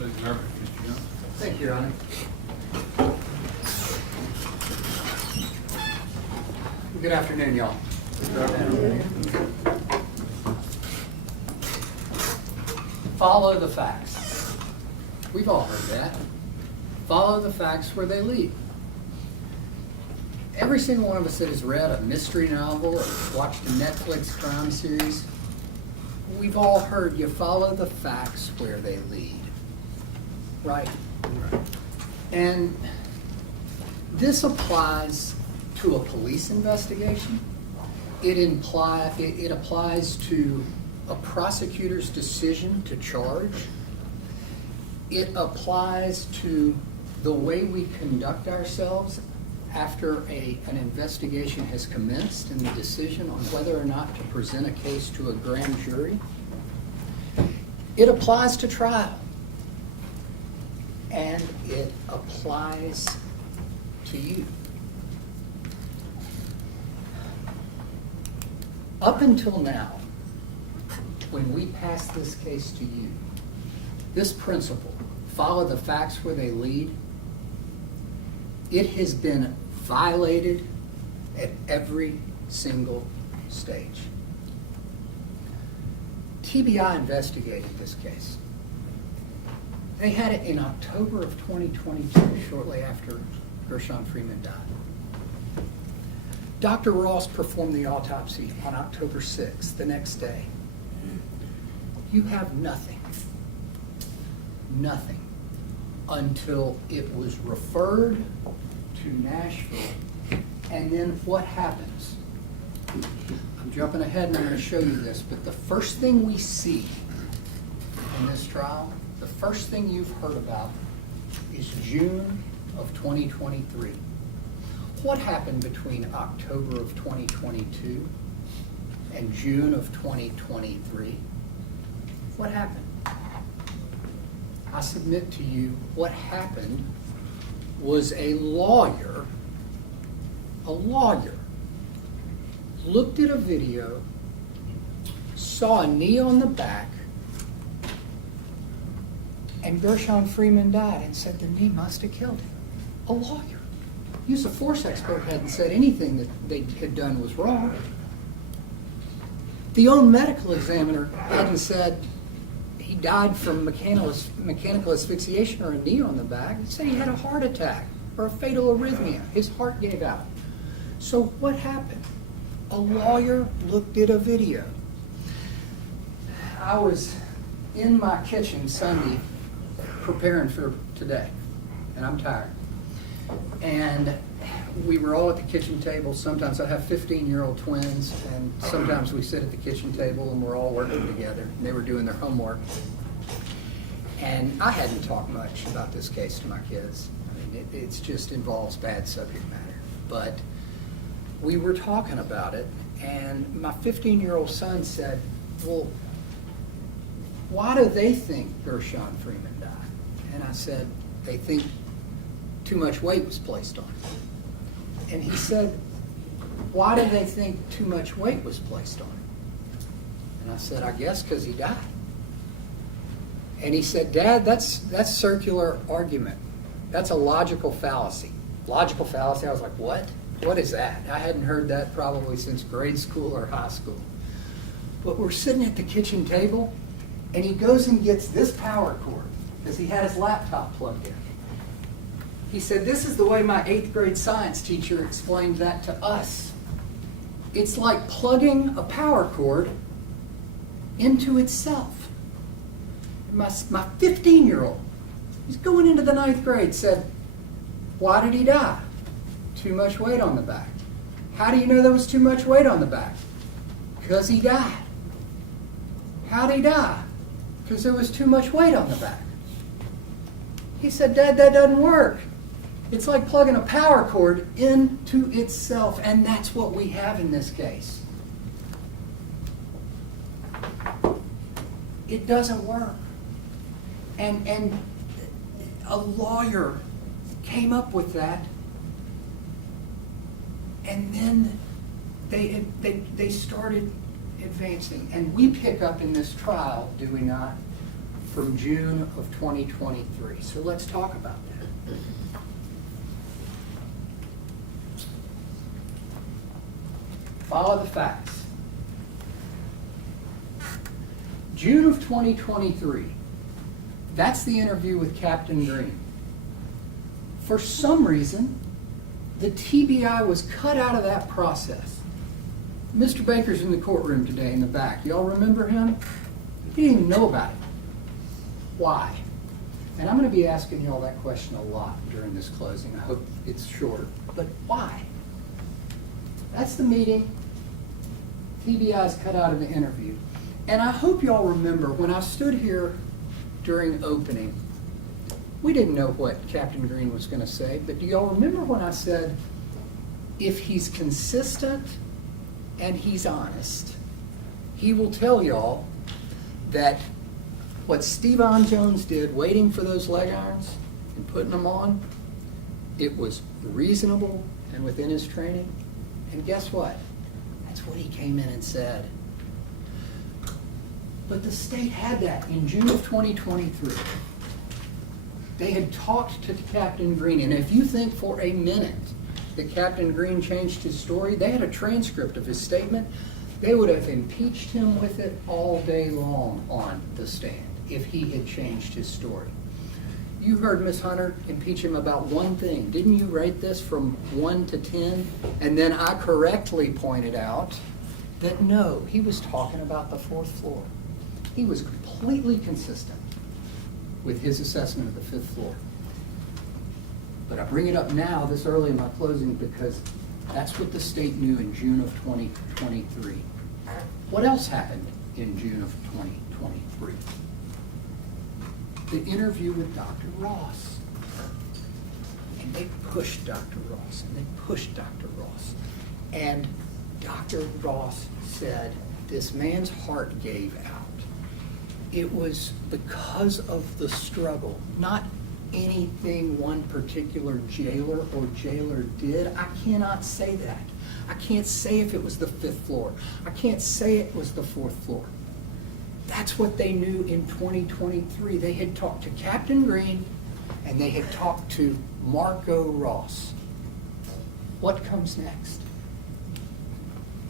Closing argument, Mr. Jones. Thank you, Your Honor. Good afternoon, y'all. Follow the facts. We've all heard that. Follow the facts where they lead. Every single one of us that has read a mystery novel or watched a Netflix crime series, we've all heard you follow the facts where they lead. Right? And this applies to a police investigation. It applies to a prosecutor's decision to charge. It applies to the way we conduct ourselves after an investigation has commenced and the decision on whether or not to present a case to a grand jury. It applies to trial. And it applies to you. Up until now, when we pass this case to you, this principle, follow the facts where they lead, it has been violated at every single stage. TBI investigated this case. They had it in October of 2022, shortly after Gershun Freeman died. Dr. Ross performed the autopsy on October 6th, the next day. You have nothing until it was referred to Nashville. And then what happens? I'm jumping ahead and I'm going to show you this, but the first thing we see in this trial, the first thing you've heard about is June of 2023. What happened between October of 2022 and June of 2023? What happened? I submit to you, what happened was a lawyer looked at a video, saw a knee on the back, and Gershun Freeman died and said the knee must have killed him. A lawyer. Use of force expert hadn't said anything that they had done was wrong. The own medical examiner hadn't said he died from mechanical asphyxiation or a knee on the back. He said he had a heart attack or a fatal arrhythmia. His heart gave out. So what happened? A lawyer looked at a video. I was in my kitchen Sunday preparing for today, and I'm tired. And we were all at the kitchen table. Sometimes I have 15-year-old twins, and sometimes we sit at the kitchen table and we're all working together. And they were doing their homework. And I hadn't talked much about this case to my kids. I mean, it just involves bad subject matter. But we were talking about it, and my 15-year-old son said, well, why do they think Gershun Freeman died? And I said, they think too much weight was placed on him. And he said, why do they think too much weight was placed on him? And I said, I guess because he died. And he said, Dad, that's circular argument. That's a logical fallacy. Logical fallacy? I was like, what? What is that? I hadn't heard that probably since grade school or high school. But we're sitting at the kitchen table, and he goes and gets this power cord because he had his laptop plugged in. He said, this is the way my 8th grade science teacher explained that to us. It's like plugging a power cord into itself. My 15-year-old, he's going into the 9th grade, said, why did he die? Too much weight on the back. How do you know there was too much weight on the back? Because he died. How did he die? Because there was too much weight on the back. He said, Dad, that doesn't work. It's like plugging a power cord into itself, and that's what we have in this case. It doesn't work. And a lawyer came up with that, and then they started advancing. And we pick up in this trial, do we not, from June of 2023. So let's talk about that. Follow the facts. June of 2023. That's the interview with Captain Green. For some reason, the TBI was cut out of that process. Mr. Baker's in the courtroom today in the back. Y'all remember him? He didn't even know about it. Why? And I'm going to be asking y'all that question a lot during this closing. I hope it's short. But why? That's the meeting. TBI's cut out of the interview. And I hope y'all remember when I stood here during opening, we didn't know what Captain Green was going to say, but do y'all remember when I said, if he's consistent and he's honest, he will tell y'all that what Stevon Jones did, waiting for those leg irons and putting them on, it was reasonable and within his training. And guess what? That's what he came in and said. But the state had that in June of 2023. They had talked to Captain Green, and if you think for a minute that Captain Green changed his story, they had a transcript of his statement. They would have impeached him with it all day long on the stand if he had changed his story. You heard Ms. Hunter impeach him about one thing. Didn't you rate this from 1 to 10? And then I correctly pointed out that no, he was talking about the 4th floor. He was completely consistent with his assessment of the 5th floor. But I bring it up now, this early in my closing, because that's what the state knew in June of 2023. What else happened in June of 2023? The interview with Dr. Ross. And they pushed Dr. Ross, and they pushed Dr. Ross. And Dr. Ross said, this man's heart gave out. It was because of the struggle, not anything one particular jailer or jailer did. I cannot say that. I can't say if it was the 5th floor. I can't say it was the 4th floor. That's what they knew in 2023. They had talked to Captain Green and they had talked to Marco Ross. What comes next?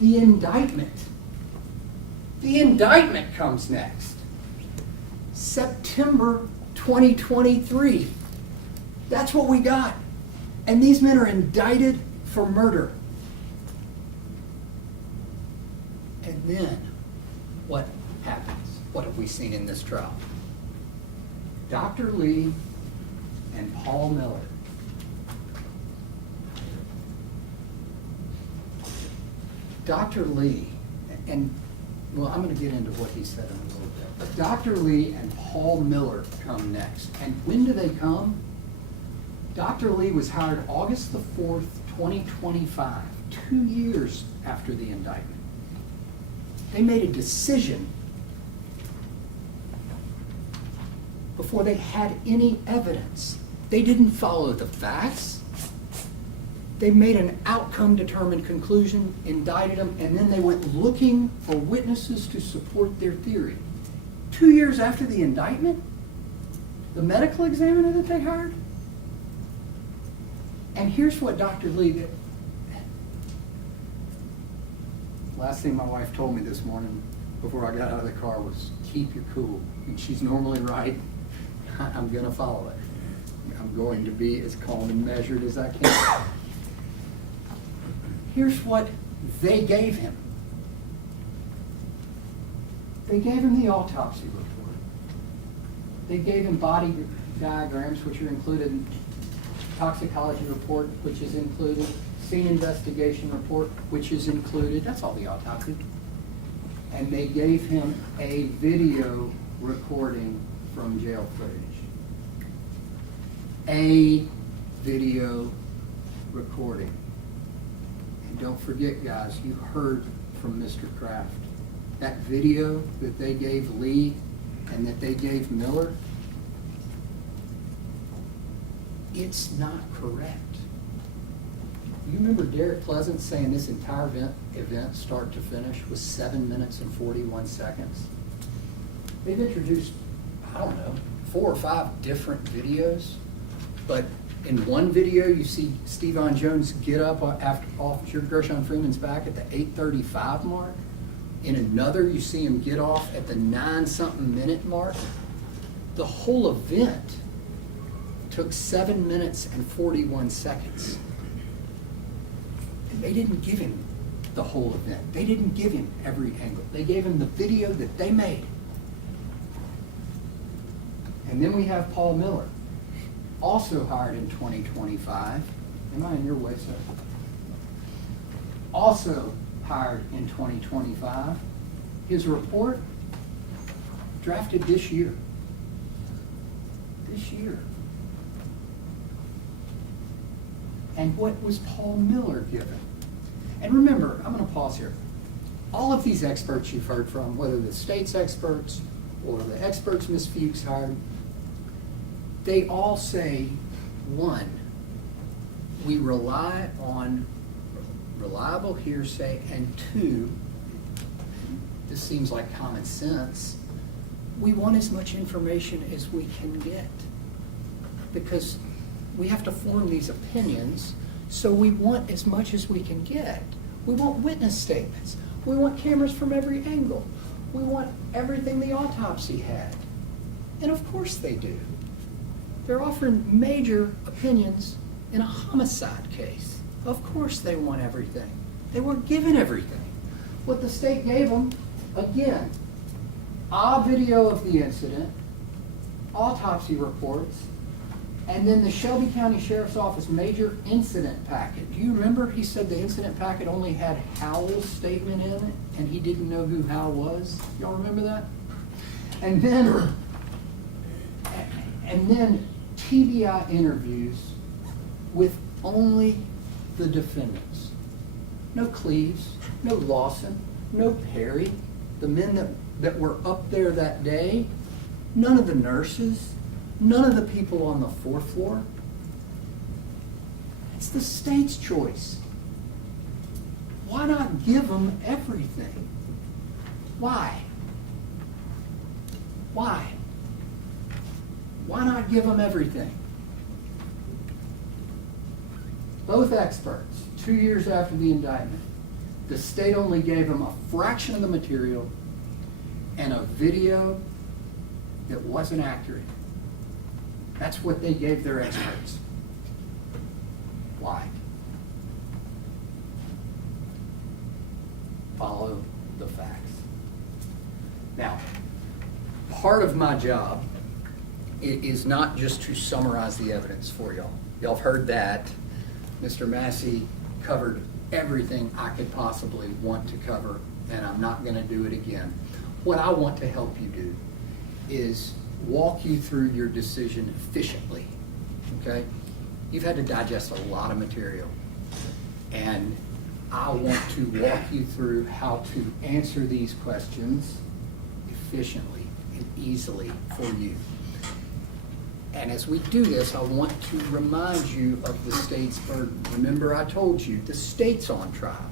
The indictment. The indictment comes next. September 2023. That's what we got. And these men are indicted for murder. And then, what happens? What have we seen in this trial? Dr. Lee and Paul Miller. Dr. Lee, and well, I'm going to get into what he said in a little bit. But Dr. Lee and Paul Miller come next. And when do they come? Dr. Lee was hired August the 4th, 2025, 2 years after the indictment. They made a decision before they had any evidence. They didn't follow the facts. They made an outcome-determined conclusion, indicted them, and then they went looking for witnesses to support their theory. 2 years after the indictment? The medical examiner that they hired? And here's what Dr. Lee did. Last thing my wife told me this morning before I got out of the car was, keep your cool. And she's normally right. I'm going to follow it. I'm going to be as calm and measured as I can. Here's what they gave him. They gave him the autopsy report. They gave him body diagrams, which are included in toxicology report, which is included, scene investigation report, which is included. That's all the autopsy. And they gave him a video recording from jail footage. A video recording. And don't forget, guys, you heard from Mr. Kraft. That video that they gave Lee and that they gave Miller, it's not correct. You remember Derek Pleasant saying this entire event, start to finish, was 7 minutes and 41 seconds? They've introduced I don't know, 4 or 5 different videos. But in one video, you see Stevon Jones get up off Gershun Freeman's back at the 8:35 mark. In another, you see him get off at the 9-something minute mark. The whole event took 7 minutes and 41 seconds. And they didn't give him the whole event. They didn't give him every angle. They gave him the video that they made. And then we have Paul Miller, also hired in 2025. Am I in your way, sir? Also hired in 2025. His report drafted this year. This year. And what was Paul Miller given? And remember, I'm going to pause here. All of these experts you've heard from, whether the state's experts or the experts Ms. Fuchs hired, they all say, one, we rely on reliable hearsay, and two, this seems like common sense, we want as much information as we can get. Because we have to form these opinions, so we want as much as we can get. We want witness statements. We want cameras from every angle. We want everything the autopsy had. And of course they do. They're offering major opinions in a homicide case. Of course they want everything. They weren't given everything. What the state gave them, again, a video of the incident, autopsy reports, and then the Shelby County Sheriff's Office major incident packet. Do you remember he said the incident packet only had Howell's statement in it, and he didn't know who Howell was? Y'all remember that? And then TBI interviews with only the defendants. No Cleaves, no Lawson, no Perry, the men that were up there that day, none of the nurses, none of the people on the 4th floor. It's the state's choice. Why not give them everything? Why? Why? Why not give them everything? Both experts, 2 years after the indictment, the state only gave them a fraction of the material and a video that wasn't accurate. That's what they gave their experts. Why? Follow the facts. Now, part of my job is not just to summarize the evidence for y'all. Y'all have heard that. Mr. Massey covered everything I could possibly want to cover, and I'm not going to do it again. What I want to help you do is walk you through your decision efficiently, okay? You've had to digest a lot of material, and I want to walk you through how to answer these questions efficiently and easily for you. And as we do this, I want to remind you of the state's burden. Remember, I told you, the state's on trial.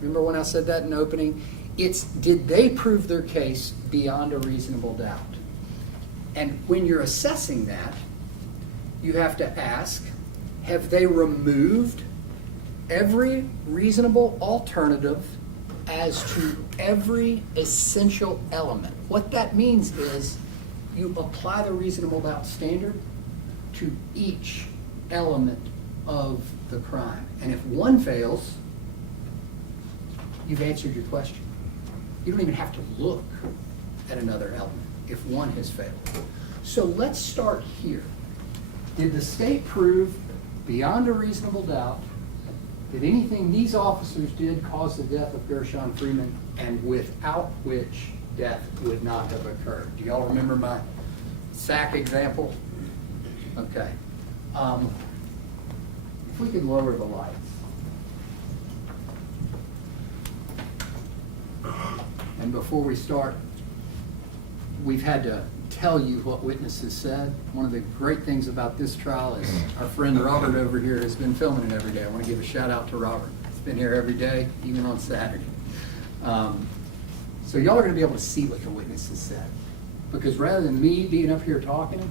Remember when I said that in opening? It's, did they prove their case beyond a reasonable doubt? And when you're assessing that, you have to ask, have they removed every reasonable alternative as to every essential element? What that means is you apply the reasonable doubt standard to each element of the crime. And if one fails, you've answered your question. You don't even have to look at another element if one has failed. So let's start here. Did the state prove beyond a reasonable doubt that anything these officers did cause the death of Gershun Freeman, and without which death would not have occurred? Do y'all remember my sack example? Okay. If we could lower the lights. And before we start, we've had to tell you what witnesses said. One of the great things about this trial is our friend Robert over here has been filming it every day. I want to give a shout out to Robert. He's been here every day, even on Saturday. So y'all are going to be able to see what the witnesses said. Because rather than me being up here talking,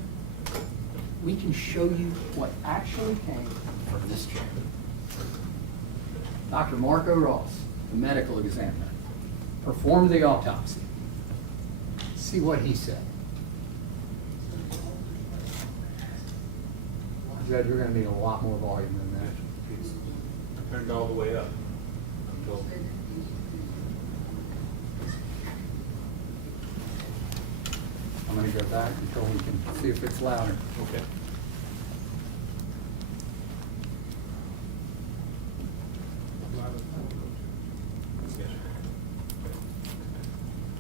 we can show you what actually came from this chair. Dr. Marco Ross, the medical examiner, performed the autopsy. See what he said. Judge, you're gonna need a lot more volume than that. I turned all the way up. I'm told. I'm gonna go back until we can see if it's louder. Okay. Yes, sir.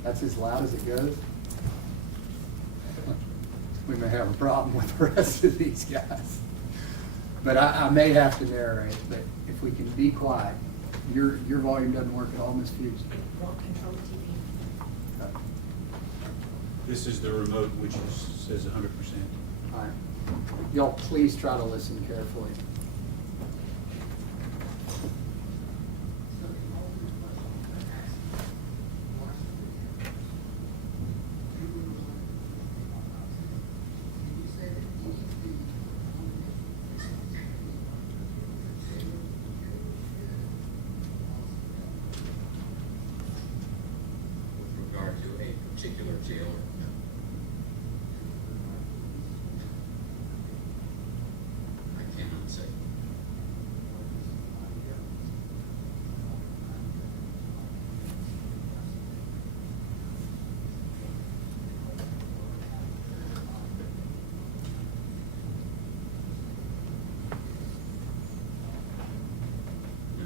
That's as loud as it goes. We may have a problem with the rest of these guys. But I may have to narrate, but if we can be quiet, your volume doesn't work at all, Ms. Fuchs. Remote control TV. This is the remote, which says 100%. All right. Y'all please try to listen carefully. With regard to a particular jailer, no. I cannot say. No.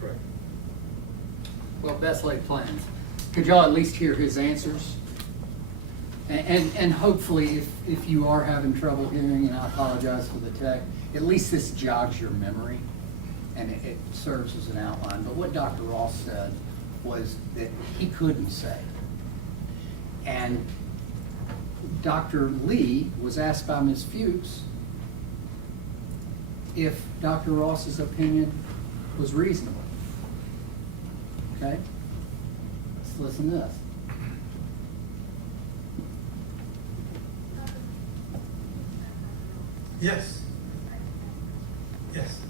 Correct. Well, best laid plans. Could y'all at least hear his answers? And hopefully, if you are having trouble hearing, and I apologize for the tech, at least this jogs your memory and it serves as an outline. But what Dr. Ross said was that he couldn't say. And Dr. Lee was asked by Ms. Fuchs if Dr. Ross's opinion was reasonable. Okay? Let's listen to this. Yes. Yes.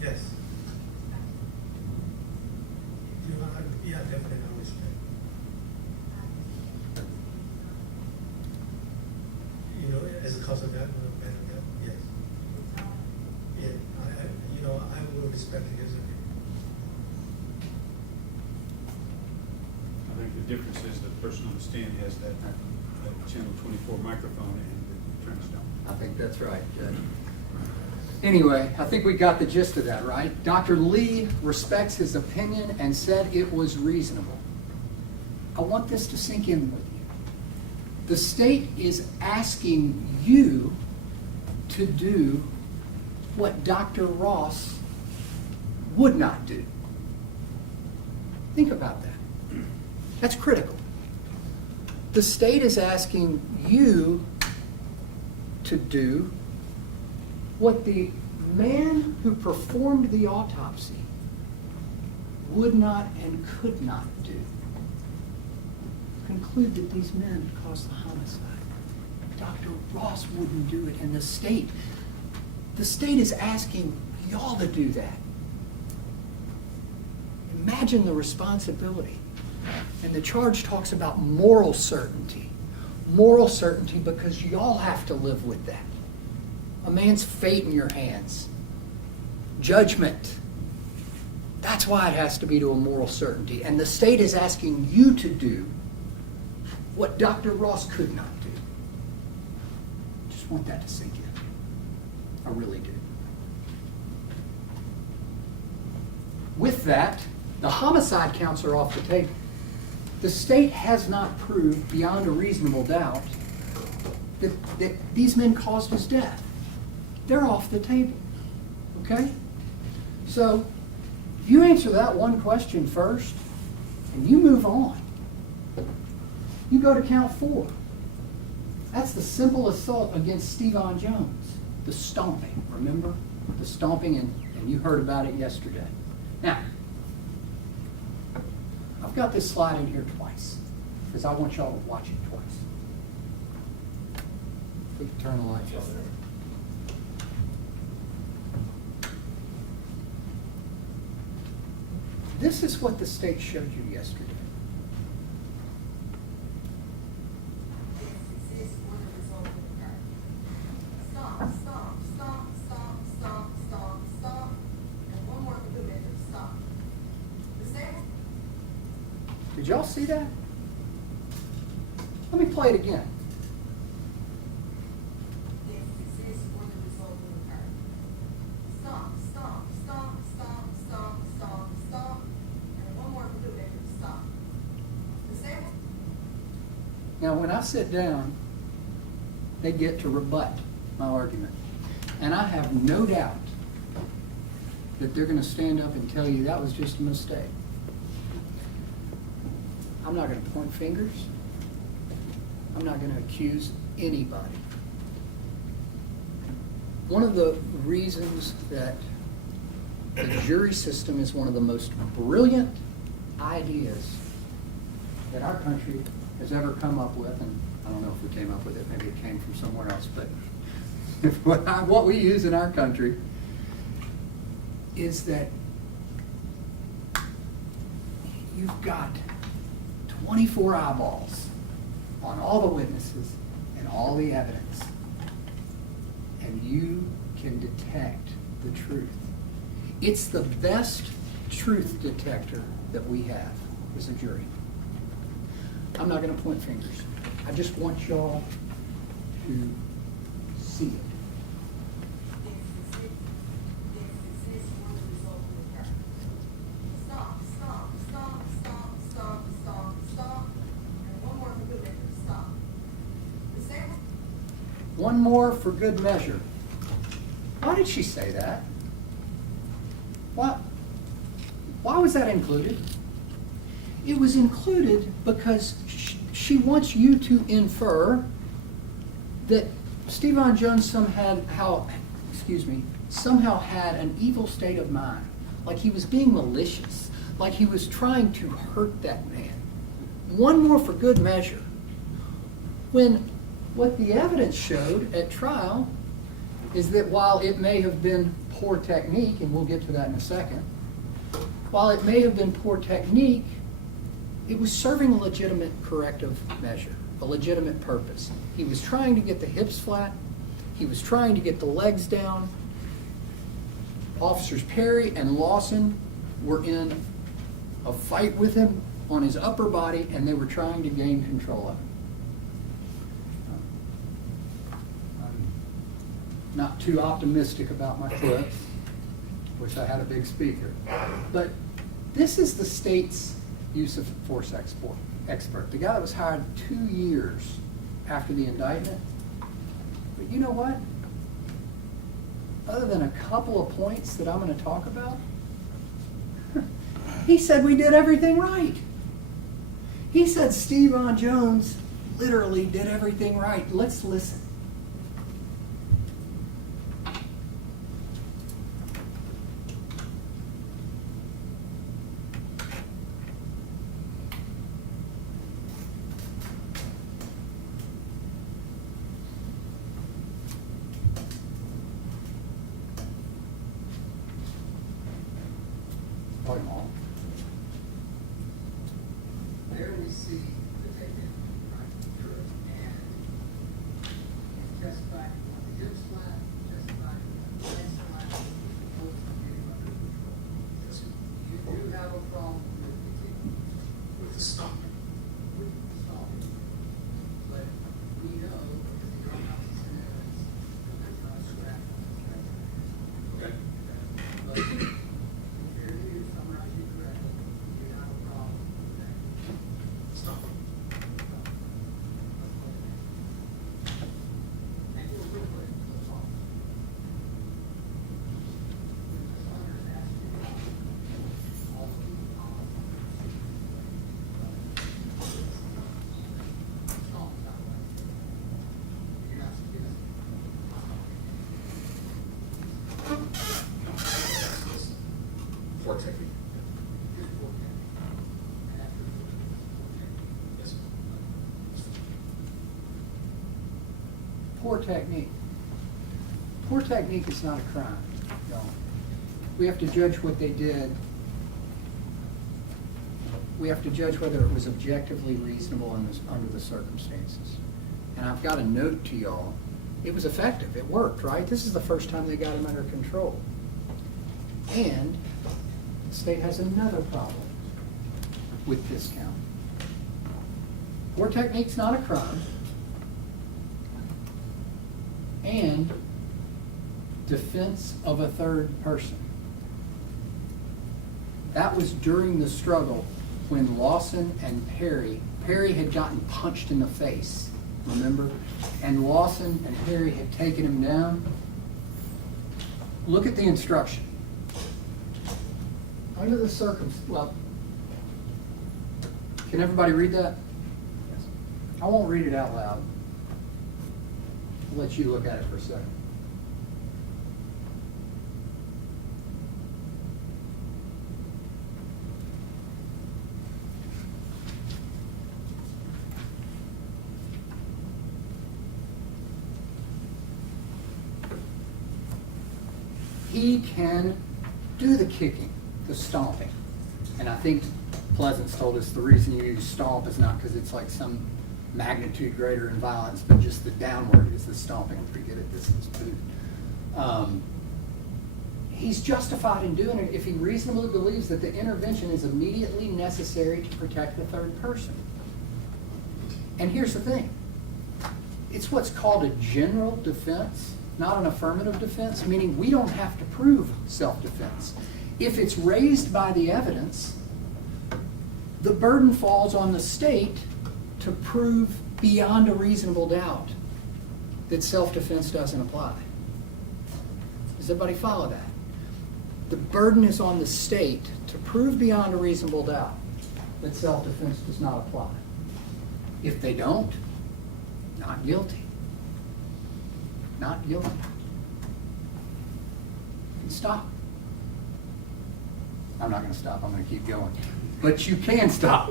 Yes. Yeah, definitely I respect. You know, as a cause of that, yes. Yeah, I will respect his opinion. I think the difference is the person on the stand has that channel 24 microphone and the attorneys don't. I think that's right, Judge. Anyway, I think we got the gist of that, right? Dr. Lee respects his opinion and said it was reasonable. I want this to sink in with you. The state is asking you to do what Dr. Ross would not do. Think about that. That's critical. The state is asking you to do what the man who performed the autopsy would not and could not do. Conclude that these men caused the homicide. Dr. Ross wouldn't do it, and the state is asking y'all to do that. Imagine the responsibility. And the charge talks about moral certainty. Moral certainty because y'all have to live with that. A man's fate in your hands. Judgment. That's why it has to be to a moral certainty. And the state is asking you to do what Dr. Ross could not do. Just want that to sink in. I really do. With that, the homicide counts are off the table. The state has not proved beyond a reasonable doubt that these men caused his death. They're off the table. Okay? So, You answer that one question first, and you move on. You go to count 4. That's the simple assault against Stevon Jones. The stomping, remember? The stomping, and you heard about it yesterday. Now, I've got this slide in here twice, because I want y'all to watch it twice. We can turn the lights off. This is what the state showed you yesterday. Stop, stop, stop, stop, stop, stop, stop. And one more for good measure, stop. Disabled. Did y'all see that? Let me play it again. If exists or the result will occur. Stop, stop, stop, stop, stop, stop, stop. And one more for good measure, stop. Disabled. Now, when I sit down, they get to rebut my argument. And I have no doubt that they're going to stand up and tell you that was just a mistake. I'm not going to point fingers. I'm not going to accuse anybody. One of the reasons that the jury system is one of the most brilliant ideas that our country has ever come up with, and I don't know if we came up with it, maybe it came from somewhere else, but what we use in our country is that you've got 24 eyeballs on all the witnesses and all the evidence, and you can detect the truth. It's the best truth detector that we have as a jury. I'm not going to point fingers. I just want y'all to see it. If exists or the result will occur. Stop, stop, stop, stop, stop, stop, stop. And one more for good measure, stop. Disabled. One more for good measure. Why did she say that? Why was that included? It was included because she wants you to infer that Stevon Jones somehow had an evil state of mind, like he was being malicious, like he was trying to hurt that man. One more for good measure. When what the evidence showed at trial is that while it may have been poor technique, and we'll get to that in a second, while it may have been poor technique, it was serving a legitimate corrective measure, a legitimate purpose. He was trying to get the hips flat. He was trying to get the legs down. Officers Perry and Lawson were in a fight with him on his upper body, and they were trying to gain control of him. I'm not too optimistic about my clips. Wish I had a big speaker. But this is the state's use of force expert. The guy that was hired 2 years after the indictment. But you know what? Other than a couple of points that I'm going to talk about, he said we did everything right. He said Stevon Jones literally did everything right. Let's listen. There we see the takedown, right? And testifying on the hips flat, testifying on the legs flat, both from getting under control. You do have a problem with the stopping. With the stopping. But we know that the autopsy evidence does not scratch on the scratch. Okay. But if you summarize it correctly, you have a problem with that. Stop. poor technique. Poor technique is not a crime, y'all. We have to judge what they did. We have to judge whether it was objectively reasonable under the circumstances. And I've got a note to y'all. It was effective. It worked, right? This is the first time they got him under control. And the state has another problem with discount. Poor technique's not a crime. And defense of a third person. That was during the struggle when Lawson and Perry had gotten punched in the face, remember? And Lawson and Perry had taken him down. Look at the instruction. Under the circumstances, well, can everybody read that? I won't read it out loud. I'll let you look at it for a second. He can do the kicking, the stomping. And I think Pleasance told us the reason you use stomp is not because it's like some magnitude greater in violence, but just the downward is the stomping. Forget it, this is food. He's justified in doing it if he reasonably believes that the intervention is immediately necessary to protect the third person. And here's the thing. It's what's called a general defense, not an affirmative defense, meaning we don't have to prove self-defense. If it's raised by the evidence, the burden falls on the state to prove beyond a reasonable doubt that self-defense doesn't apply. Does everybody follow that? The burden is on the state to prove beyond a reasonable doubt that self-defense does not apply. If they don't, not guilty. Not guilty. And stop. I'm not going to stop. I'm going to keep going. But you can stop.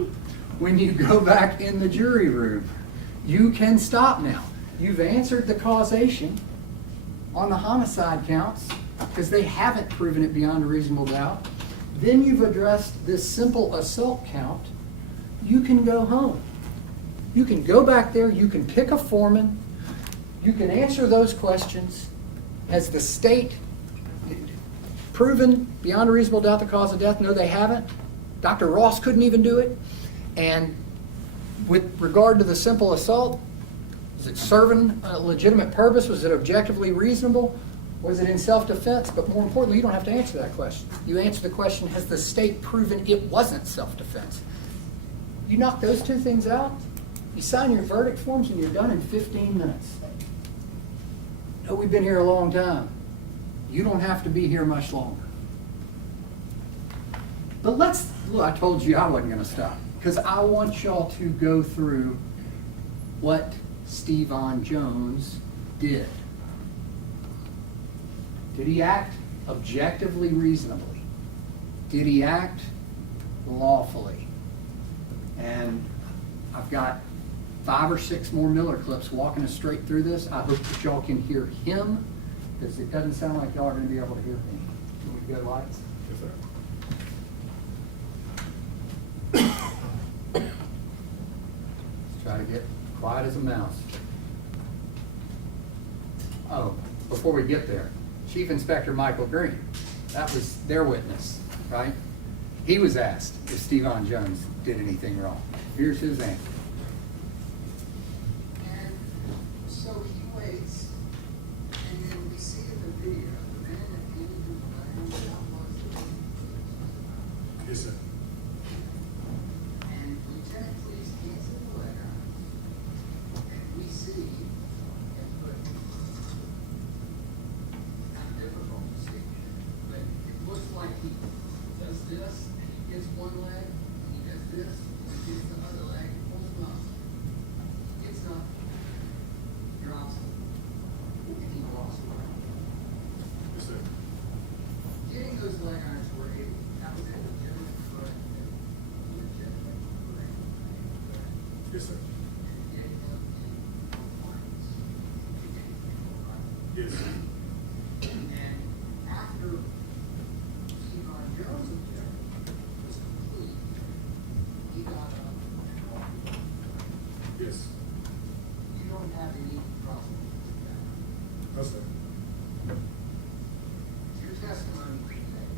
When you go back in the jury room, you can stop now. You've answered the causation on the homicide counts because they haven't proven it beyond a reasonable doubt. Then you've addressed this simple assault count. You can go home. You can go back there. You can pick a foreman. You can answer those questions. Has the state proven beyond a reasonable doubt the cause of death? No, they haven't. Dr. Ross couldn't even do it. And with regard to the simple assault, was it serving a legitimate purpose? Was it objectively reasonable? Was it in self-defense? But more importantly, you don't have to answer that question. You answer the question, has the state proven it wasn't self-defense? You knock those two things out, you sign your verdict forms, and you're done in 15 minutes. No, we've been here a long time. You don't have to be here much longer. But look, I told you I wasn't going to stop because I want y'all to go through what Stevon Jones did. Did he act objectively reasonably? Did he act lawfully? And I've got 5 or 6 more Miller clips walking us straight through this. I hope that y'all can hear him because it doesn't sound like y'all are going to be able to hear me. Can we go lights? Yes, sir. Let's try to get quiet as a mouse. Oh, before we get there, Chief Inspector Michael Green, that was their witness, right? He was asked if Stevon Jones did anything wrong. Here's his answer. And so he waits, and then we see in the video, the man that came into the land that was the Yes, sir. and Lieutenant Police answered the letter, and we see him put, not difficult to see, but it looks like he does this, and he gets one leg, and he does this, and he gets the other leg, pulls him up, gets up, drops him, and he walks away. Yes, sir. Getting those leg irons were able, that was a legitimate threat, legitimate threat. Yes, sir. Getting them in compliance. Yes. And after Stevon Jones' objection was complete, he got up and walked away. Yes. You don't have any problem with that. No, sir. Your testimony today,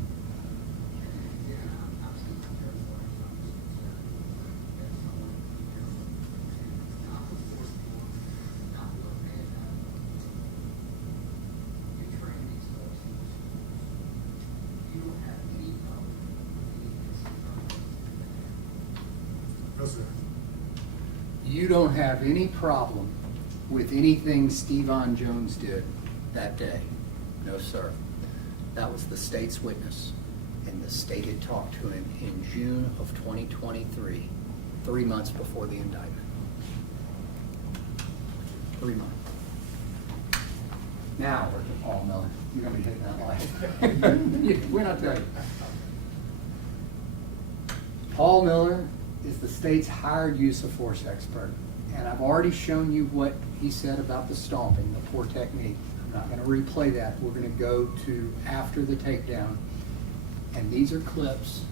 and again, I'm speaking carefully, I'm just concerned that someone, not the fourth floor, not the man out of you train these folks in the schools. You don't have any problem with any of this information. No, sir. You don't have any problem with anything Stevon Jones did that day? No, sir. That was the state's witness, and the state had talked to him in June of 2023, 3 months before the indictment. 3 months. Now, we're to Paul Miller. You're gonna be hitting that light. We're not done. Paul Miller is the state's hired use of force expert. And I've already shown you what he said about the stomping, the poor technique. I'm not gonna replay that. We're gonna go to after the takedown. And these are clips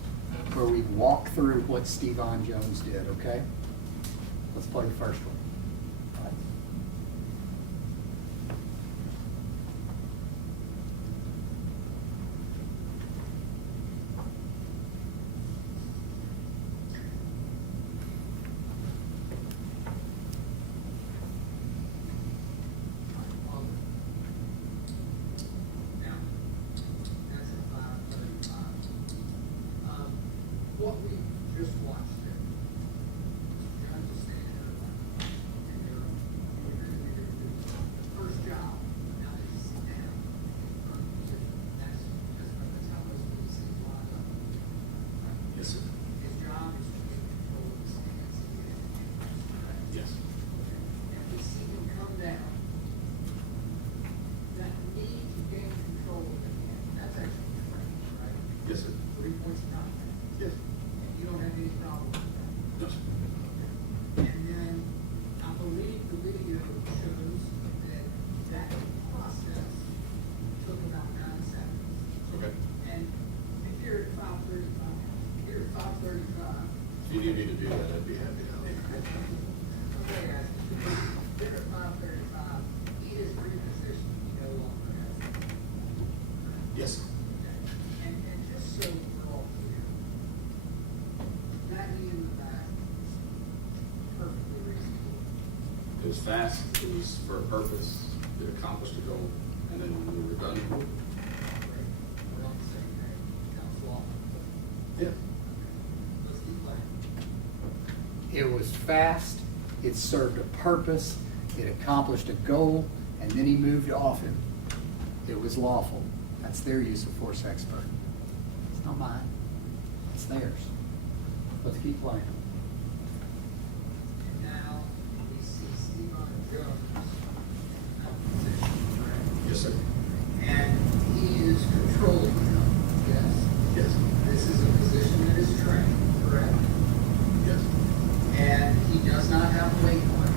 where we walk through what Stevon Jones did, okay? Let's play the first one. All right. Now, that's at 5:35. What we just watched there, John was standing there, and they're the first job. Now they sit down in front of the position. That's how most of these things line up. Yes, sir. His job is to get control of the stance and get it. Yes. And we see him come down. That need to gain control of the hand, that's actually training, right? Yes, sir. 3 points of contact. Yes. And you don't have any problem with that. No, sir. And then I believe the video shows that that process took about 9 seconds. Okay. And if you're at 5:35, you're at 5:35. If you need me to do that, I'd be happy to help. Okay, guys, you're at 5:35, he is repositioned, he no longer has. Yes, sir. And just so we're all clear, that knee in the back, perfectly reasonable. It was fast, it was for a purpose, it accomplished a goal, and then when we were done, Great. We're on the same page. That's lawful. yeah. Let's keep playing. It was fast, it served a purpose, it accomplished a goal, and then he moved off him. It was lawful. That's their use of force expert. It's not mine, it's theirs. Let's keep playing. And now we see Stevon Jones out of position, right? Yes, sir. And he is controlling him, yes? Yes. This is a position that is trained, correct? Yes. And he does not have weight on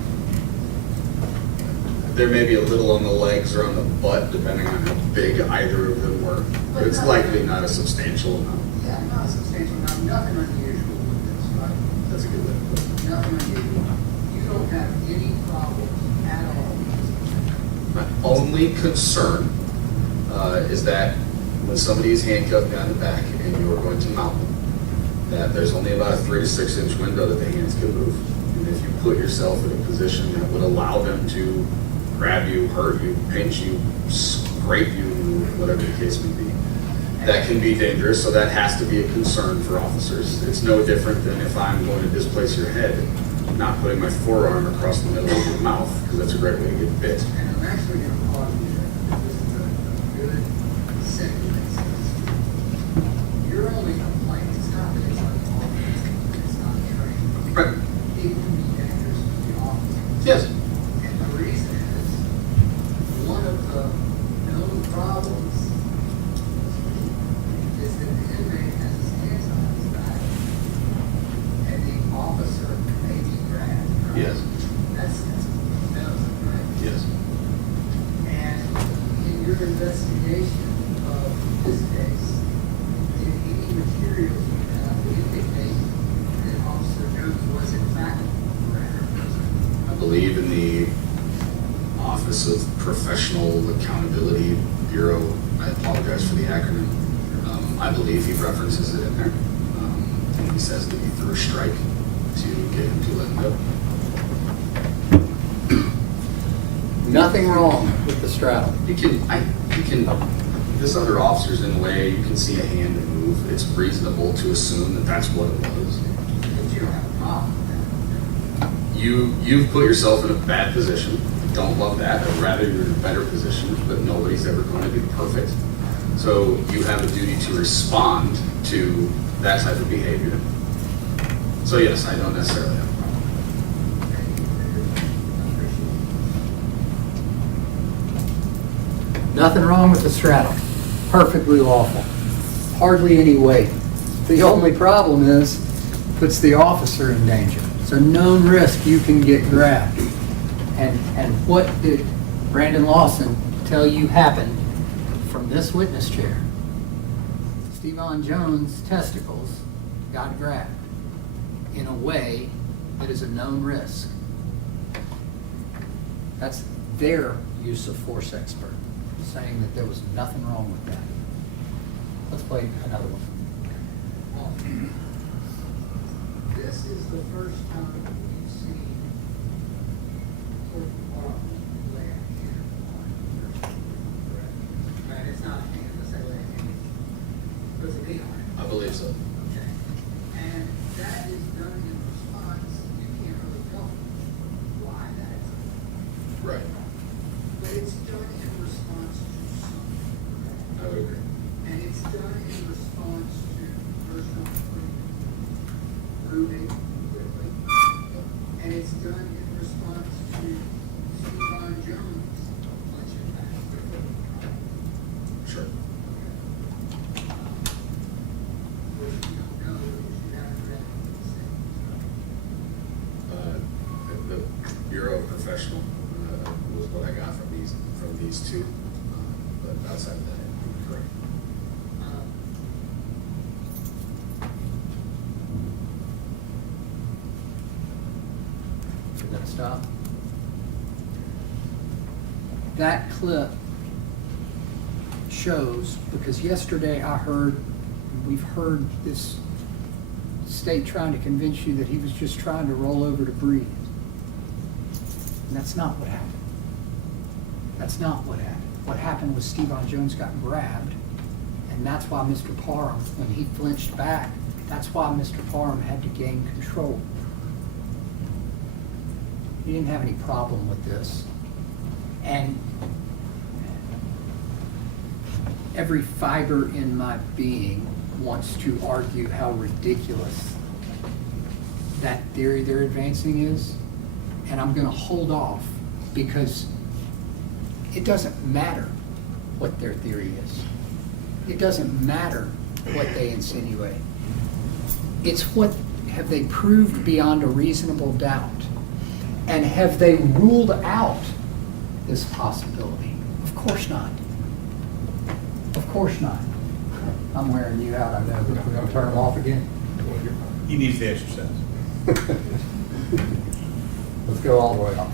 There may be a little on the legs or on the butt, depending on how big either of them were, but it's likely not a substantial amount. it. Yeah, not a substantial amount, nothing unusual with this, right? That's a good way to put it. Nothing unusual. You don't have any problems at all with this. My only concern is that when somebody is handcuffed behind the back and you are going to mount them, that there's only about a 3 to 6 inch window that the hands can move. And if you put yourself in a position that would allow them to grab you, hurt you, pinch you, scrape you, whatever the case may be, that can be dangerous, so that has to be a concern for officers. It's no different than if I'm going to displace your head, not putting my forearm across the middle of your mouth, because that's a great way to get bit. And I'm actually going to pause you there, because this is a good segue. Your only complaint is not that it's unlawful, it's not trained. Right. It can be dangerous to the officers. Yes. And the reason is, one of the known problems is that the inmate has his hands on his back, and the officer may be grabbed, right? Yes. That's known, right? Yes. And believe in the Office of Professional Accountability Bureau. I apologize for the acronym. I believe he references it in there. And he says that he threw a strike to get him to let him go. Nothing wrong with the straddle. This other officer's in the way, you can see a hand move. It's reasonable to assume that that's what it was. But you don't have a problem with that. You've put yourself in a bad position. Don't love that. I'd rather you're in a better position, but nobody's ever going to be perfect. So you have a duty to respond to that type of behavior. So yes, I don't necessarily have a problem. Thank you for your, I appreciate it. Nothing wrong with the straddle. Perfectly lawful. Hardly any weight. The only problem is, puts the officer in danger. It's a known risk you can get grabbed. And what did Brandon Lawson tell you happened from this witness chair? Stevon Jones' testicles got grabbed in a way that is a known risk. That's their use of force expert, saying that there was nothing wrong with that. Let's play another one. This is the first time you've seen Courtney Parham lay a hand on Gershun, correct? Right, it's not a hand, let's say lay a hand. Puts a knee on it. I believe so. Okay. And that is done in response, you can't really tell why that is. Right. But it's done in response to something, correct? I would agree. And it's done in response to Gershun Freeman moving quickly. And it's done in response to Stevon Jones punching back quickly. Sure. Which you don't know, because you haven't read the same. The Bureau of Professional was what I got from these two. But outside of that, you're correct. You're gonna stop? That clip shows, because yesterday we've heard this state trying to convince you that he was just trying to roll over to breathe. And that's not what happened. That's not what happened. What happened was Stevon Jones got grabbed, and that's why Mr. Parham, when he flinched back, that's why Mr. Parham had to gain control. He didn't have any problem with this. And every fiber in my being wants to argue how ridiculous that theory they're advancing is. And I'm going to hold off because it doesn't matter what their theory is. It doesn't matter what they insinuate. It's what have they proved beyond a reasonable doubt? And have they ruled out this possibility? Of course not. Of course not. I'm wearing you out, I know, but we're going to turn them off again. He needs the exercise. Let's go all the way off.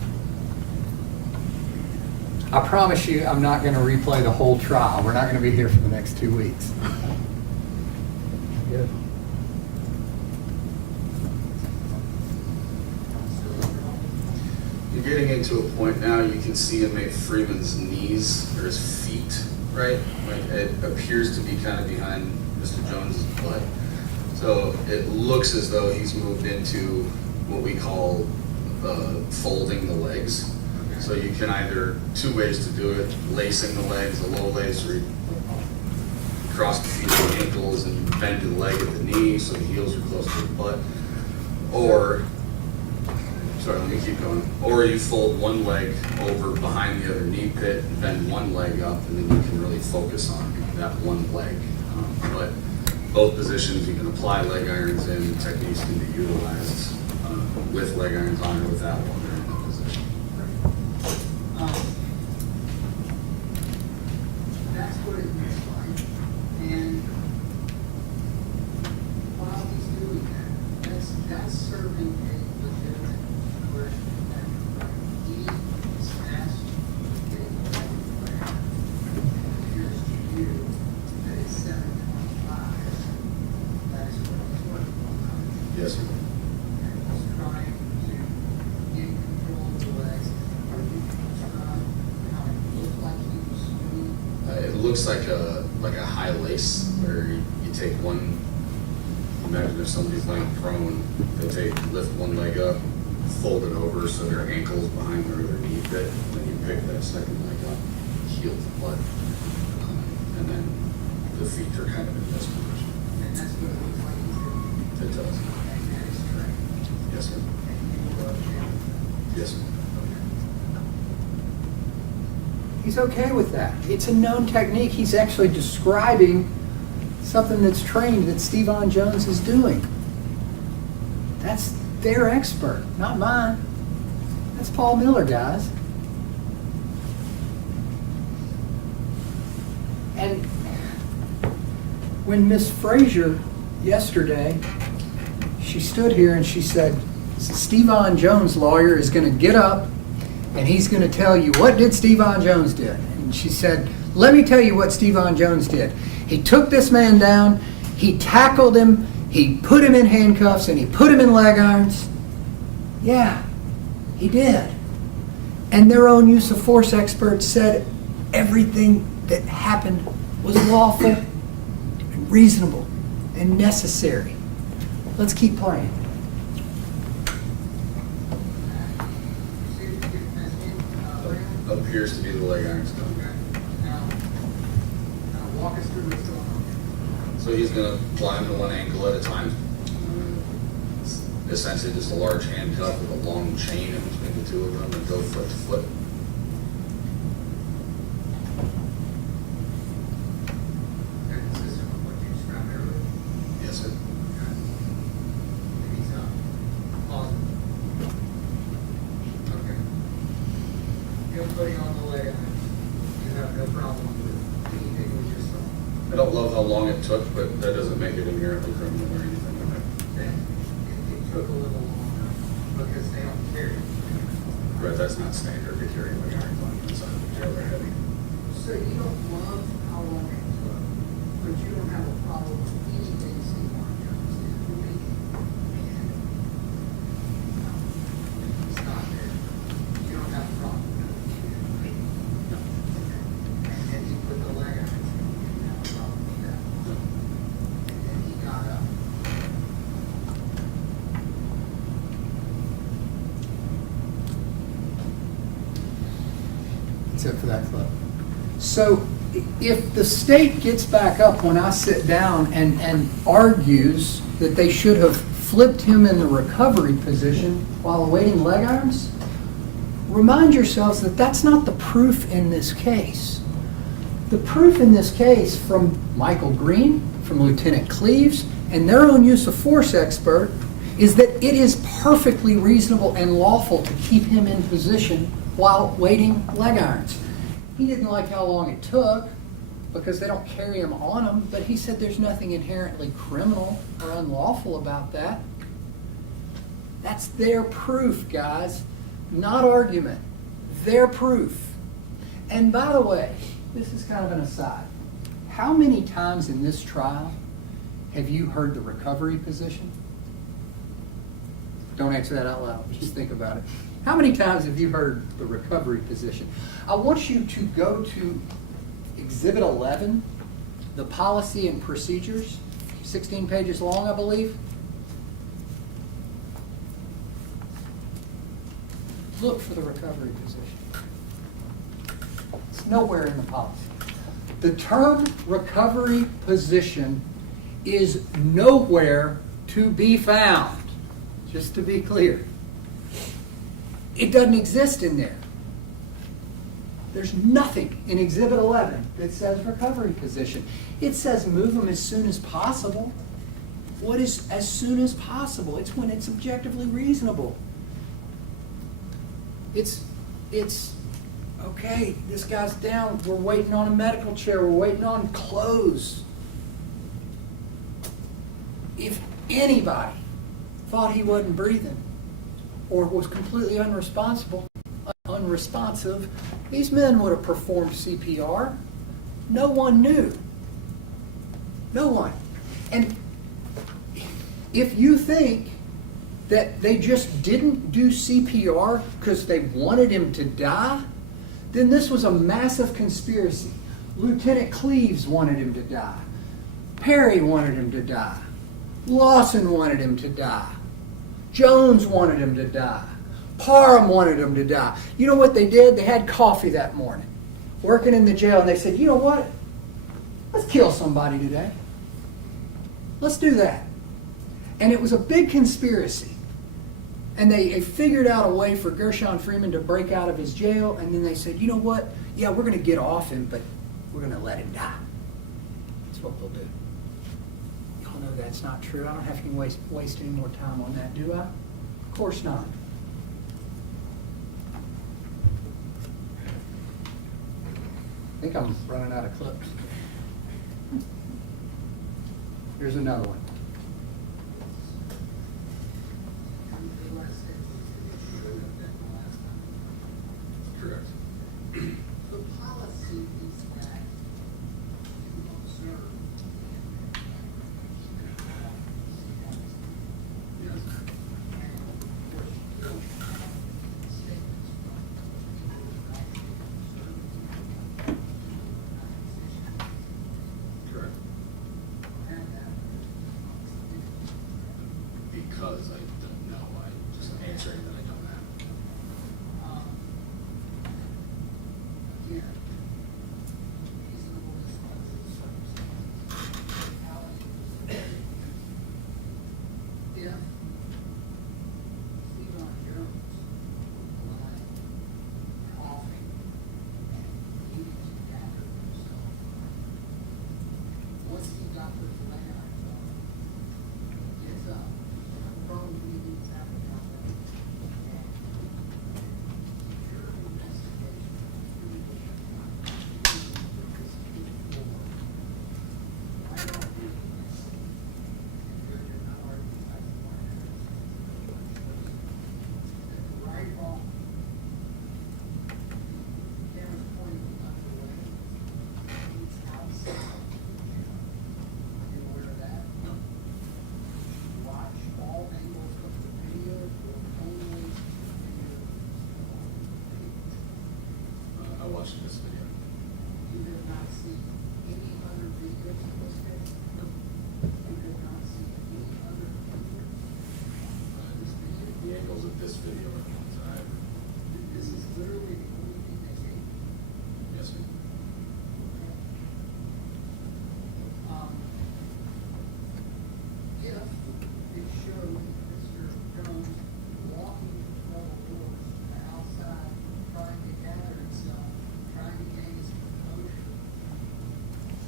I promise you, I'm not going to replay the whole trial. We're not going to be here for the next 2 weeks. Good. You're getting into a point now, you can see him at Freeman's knees, or his feet, right? Like it appears to be kind of behind Mr. Jones's butt. So it looks as though he's moved into what we call folding the legs. So you can either, two ways to do it, lacing the legs, a low lace, where you cross the feet and ankles and bend the leg at the knee so the heels are close to the butt. Or, sorry, let me keep going. Or you fold one leg over behind the other knee pit and bend one leg up, and then you can really focus on that one leg. But both positions, you can apply leg irons in, techniques can be utilized with leg irons on or without while they're in that position. That's what it looks like. And while he's doing that, that's serving a legitimate question. looks like a high lace where you take one, imagine if somebody's laying prone, lift one leg up, fold it over so their ankle's behind where their knee fit, and then you pick that second leg up, heel to blood. And then the feet are kind of in this position. And that's what it looks like he's doing. It does. And that is correct. Yes, sir. And you will go to jail. Yes, sir. He's okay with that. It's a known technique. He's actually describing something that's trained that Stevon Jones is doing. That's their expert, not mine. That's Paul Miller, guys. And when Miss Frazier yesterday, she stood here and she said, Stevon Jones' lawyer is going to get up and he's going to tell you, what did Stevon Jones do? And she said, let me tell you what Stevon Jones did. He took this man down, he tackled him, he put him in handcuffs, and he put him in leg irons. Yeah, he did. And their own use of force experts said everything that happened was lawful and reasonable and necessary. Let's keep playing. See if you get that in, Brandon? Appears to be the leg irons done. Okay. Now walk us through what's going on here. So he's going to apply them to one ankle at a time. It's essentially just a large handcuff with a long chain in between the two of them and go foot to foot. That consistent with what you described earlier? Yes, sir. Okay. And he's up. Positive. Okay. Him putting on the leg irons, you have no problem with anything we just saw. I don't love how long it took, but that doesn't make it inherently criminal or anything like that. Then it took a little longer because they don't carry. But that's not standard to carry leg irons on the inside of the jail. They're heavy. So you don't love how long it took, but you don't have a problem with anything Stevon Jones did for me. And it's not there. You don't have a problem with it. And then he put the leg irons in, you didn't have a problem with that. And then he got up. Except for that clip. So if the state gets back up when I sit down and argues that they should have flipped him in the recovery position while awaiting leg irons, remind yourselves that that's not the proof in this case. The proof in this case from Michael Green, from Lieutenant Cleaves, and their own use of force expert is that it is perfectly reasonable and lawful to keep him in position while waiting leg irons. He didn't like how long it took because they don't carry him on them, but he said there's nothing inherently criminal or unlawful about that. That's their proof, guys, not argument. Their proof. And by the way, this is kind of an aside. How many times in this trial have you heard the recovery position? Don't answer that out loud. Just think about it. How many times have you heard the recovery position? I want you to go to Exhibit 11, the policy and procedures, 16 pages long, I believe. Look for the recovery position. It's nowhere in the policy. The term recovery position is nowhere to be found, just to be clear. It doesn't exist in there. There's nothing in Exhibit 11 that says recovery position. It says move them as soon as possible. What is as soon as possible? It's when it's objectively reasonable. It's okay, this guy's down, we're waiting on a medical chair, we're waiting on clothes. If anybody thought he wasn't breathing or was completely unresponsive, these men would have performed CPR. No one knew. No one. And if you think that they just didn't do CPR because they wanted him to die, then this was a massive conspiracy. Lieutenant Cleaves wanted him to die. Perry wanted him to die. Lawson wanted him to die. Jones wanted him to die. Parham wanted him to die. You know what they did? They had coffee that morning, working in the jail, and they said, you know what? Let's kill somebody today. Let's do that. And it was a big conspiracy. And they figured out a way for Gershun Freeman to break out of his jail, and then they said, you know what? Yeah, we're going to get off him, but we're going to let him die. That's what we'll do. Y'all know that's not true. I don't have to waste any more time on that, do I? Of course not. I think I'm running out of clips. Here's another one. Correct. The policy is that you observe. Yes. And of course, you don't have statements from Correct. and that. Because I don't know, I just answering that I don't have. Again, reasonableness under the circumstances. If Stevon Jones was lying, coughing, and needing to gather himself, once he got the flag on, gets up, probably needs appetite, and your investigation. Watch all angles of the video, only I watched this video. you have not seen any other videos of this case. You have not seen any other videos. This video, The angles of this video are the ones that I have. this is literally the only thing they gave. Yes, ma'am. If it showed Mr. Jones walking to the double doors outside, trying to gather himself, trying to gain his composure,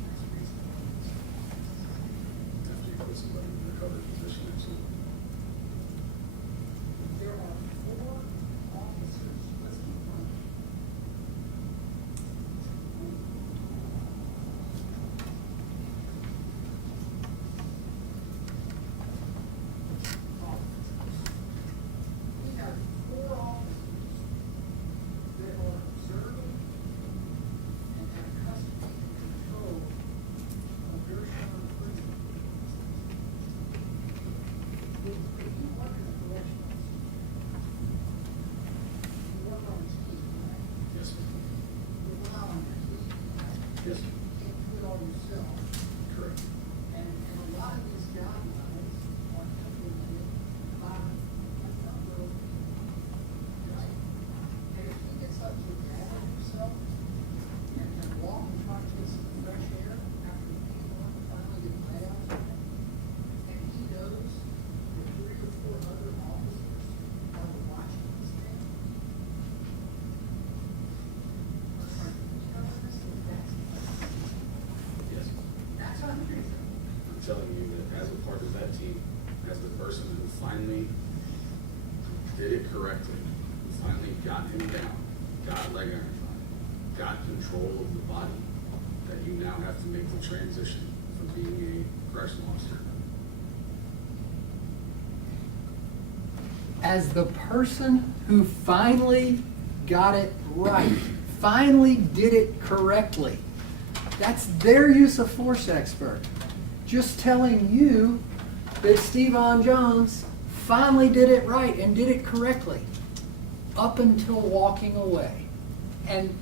that's reasonable. After you put somebody in the covered position, absolutely. There are 4 officers listed on it. We have 4 officers that are observing and have custody and control of Gershun Freeman. If you work in a correctional institution, you work on a team, right? Yes, ma'am. You rely on your team, right? Yes, You can't do it all yourself. correct. And a lot of these guidelines are implemented by a number of people, right? And if he gets up to gather himself and walk and try to get some fresh air after being on finally get let out tonight, and he knows that 3 or 4 other officers are watching this thing. Are you telling us that Yes. that's unreasonable? I'm telling you that as a part of that team, as the person who finally did it correctly, who finally got him down, got leg iron on him, got control of the body, that you now have to make the transition from being a correctional officer. As the person who finally got it right, finally did it correctly, that's their use of force expert. Just telling you that Stevon Jones finally did it right and did it correctly up until walking away. And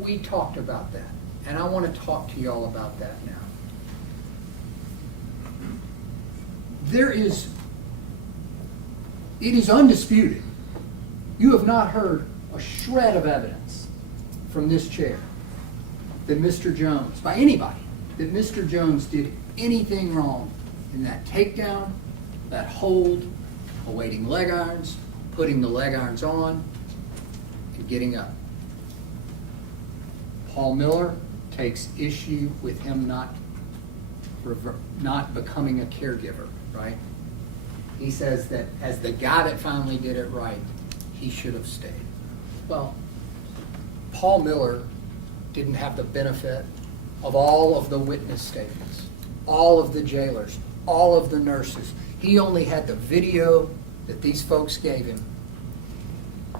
we talked about that. And I want to talk to y'all about that now. It is undisputed. You have not heard a shred of evidence from this chair that Mr. Jones, by anybody, that Mr. Jones did anything wrong in that takedown, that hold, awaiting leg irons, putting the leg irons on, and getting up. Paul Miller takes issue with him not becoming a caregiver, right? He says that as the guy that finally did it right, he should have stayed. Well, Paul Miller didn't have the benefit of all of the witness statements, all of the jailers, all of the nurses. He only had the video that these folks gave him.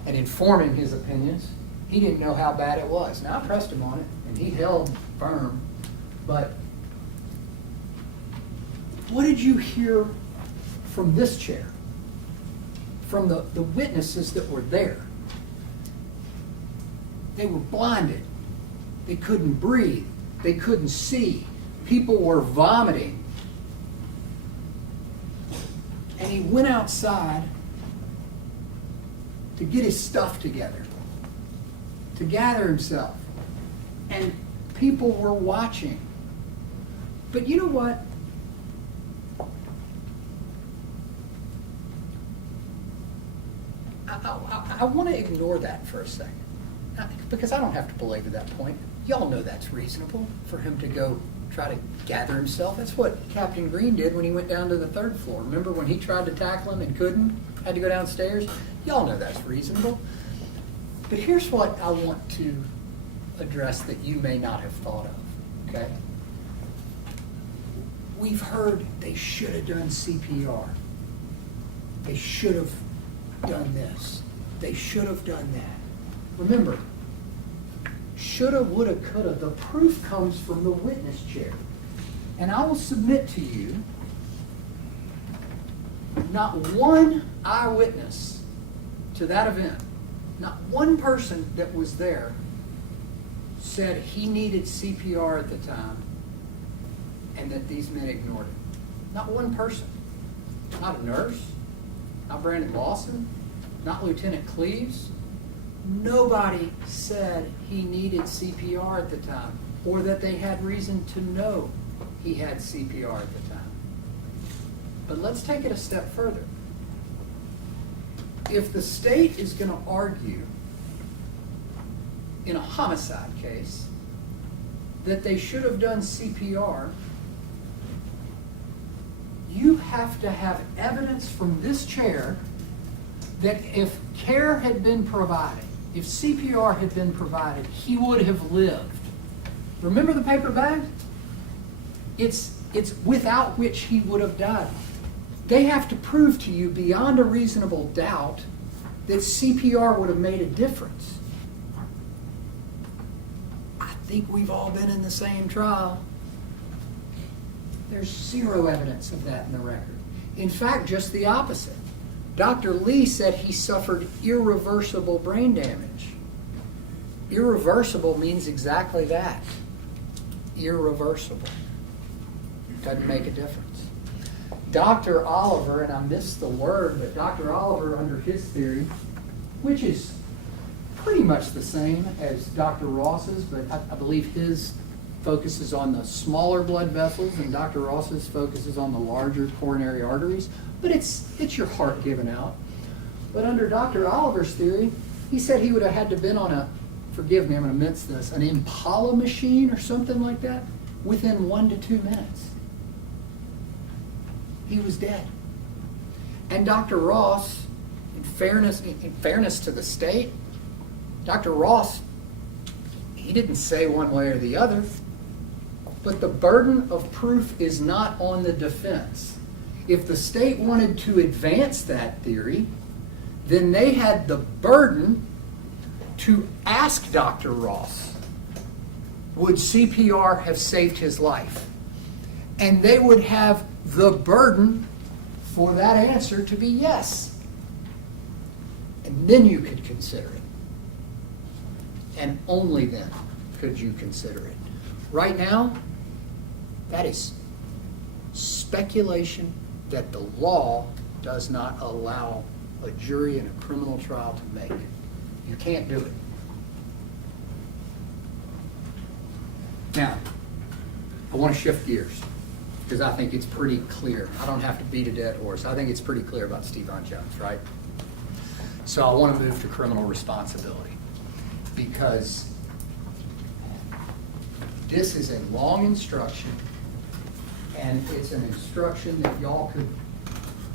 And in forming his opinions, he didn't know how bad it was. Now, I pressed him on it, and he held firm. But what did you hear from this chair? From the witnesses that were there? They were blinded. They couldn't breathe. They couldn't see. People were vomiting. And he went outside to get his stuff together, to gather himself. And people were watching. But you know what? I want to ignore that for a second, because I don't have to belabor that point. Y'all know that's reasonable for him to go try to gather himself. That's what Captain Green did when he went down to the 3rd floor. Remember when he tried to tackle him and couldn't? Had to go downstairs? Y'all know that's reasonable. But here's what I want to address that you may not have thought of, okay? We've heard they should have done CPR. They should have done this. They should have done that. Remember, shoulda, woulda, coulda. The proof comes from the witness chair. And I will submit to you, not one eyewitness to that event, not one person that was there said he needed CPR at the time and that these men ignored it. Not one person. Not a nurse. Not Brandon Lawson. Not Lieutenant Cleaves. Nobody said he needed CPR at the time, or that they had reason to know he had CPR at the time. But let's take it a step further. If the state is going to argue in a homicide case that they should have done CPR, you have to have evidence from this chair that if care had been provided, if CPR had been provided, he would have lived. Remember the paper bag? It's without which he would have died. They have to prove to you beyond a reasonable doubt that CPR would have made a difference. I think we've all been in the same trial. There's zero evidence of that in the record. In fact, just the opposite. Dr. Lee said he suffered irreversible brain damage. Irreversible means exactly that. Irreversible. Doesn't make a difference. Dr. Oliver, and I missed the word, but Dr. Oliver, under his theory, which is pretty much the same as Dr. Ross's, but I believe his focuses on the smaller blood vessels and Dr. Ross's focuses on the larger coronary arteries. But it's your heart giving out. But under Dr. Oliver's theory, he said he would have had to been on a, forgive me, I'm going to mince this, an Impala machine or something like that within 1 to 2 minutes. He was dead. And Dr. Ross, in fairness to the state, Dr. Ross, he didn't say one way or the other, but the burden of proof is not on the defense. If the state wanted to advance that theory, then they had the burden to ask Dr. Ross, would CPR have saved his life? And they would have the burden for that answer to be yes. And then you could consider it. And only then could you consider it. Right now, that is speculation that the law does not allow a jury in a criminal trial to make. You can't do it. Now, I want to shift gears because I think it's pretty clear. I don't have to beat a dead horse. I think it's pretty clear about Stevon Jones, right? So I want to move to criminal responsibility because this is a long instruction, and it's an instruction that y'all could,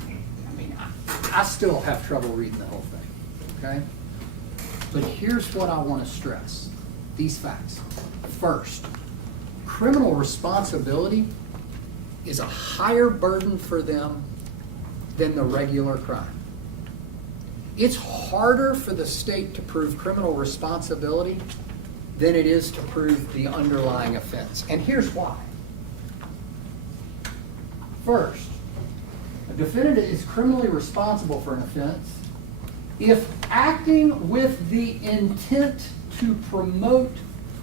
I mean, I still have trouble reading the whole thing, okay? But here's what I want to stress, these facts. First, criminal responsibility is a higher burden for them than the regular crime. It's harder for the state to prove criminal responsibility than it is to prove the underlying offense. And here's why. First, a defendant is criminally responsible for an offense if acting with the intent to promote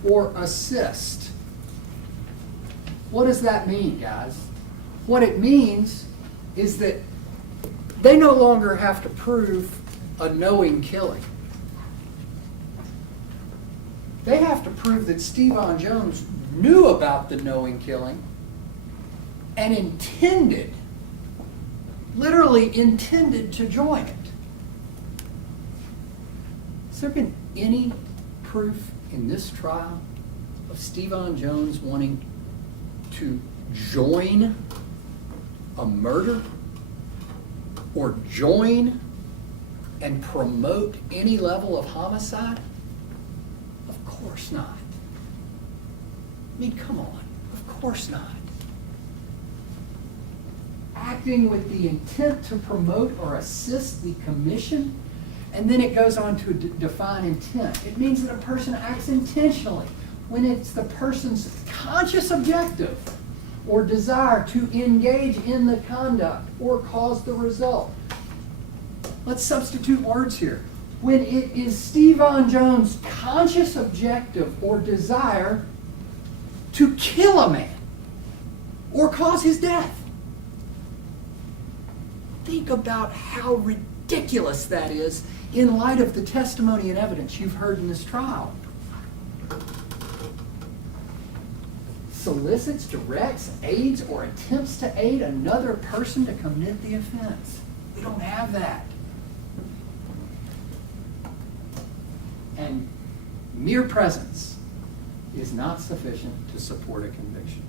or assist. What does that mean, guys? What it means is that they no longer have to prove a knowing killing. They have to prove that Stevon Jones knew about the knowing killing and intended, literally intended to join it. Has there been any proof in this trial of Stevon Jones wanting to join a murder or join and promote any level of homicide? Of course not. I mean, come on. Of course not. Acting with the intent to promote or assist the commission, and then it goes on to define intent. It means that a person acts intentionally when it's the person's conscious objective or desire to engage in the conduct or cause the result. Let's substitute words here. When it is Stevon Jones' conscious objective or desire to kill a man or cause his death. Think about how ridiculous that is in light of the testimony and evidence you've heard in this trial. Solicits, directs, aids, or attempts to aid another person to commit the offense. We don't have that. And mere presence is not sufficient to support a conviction.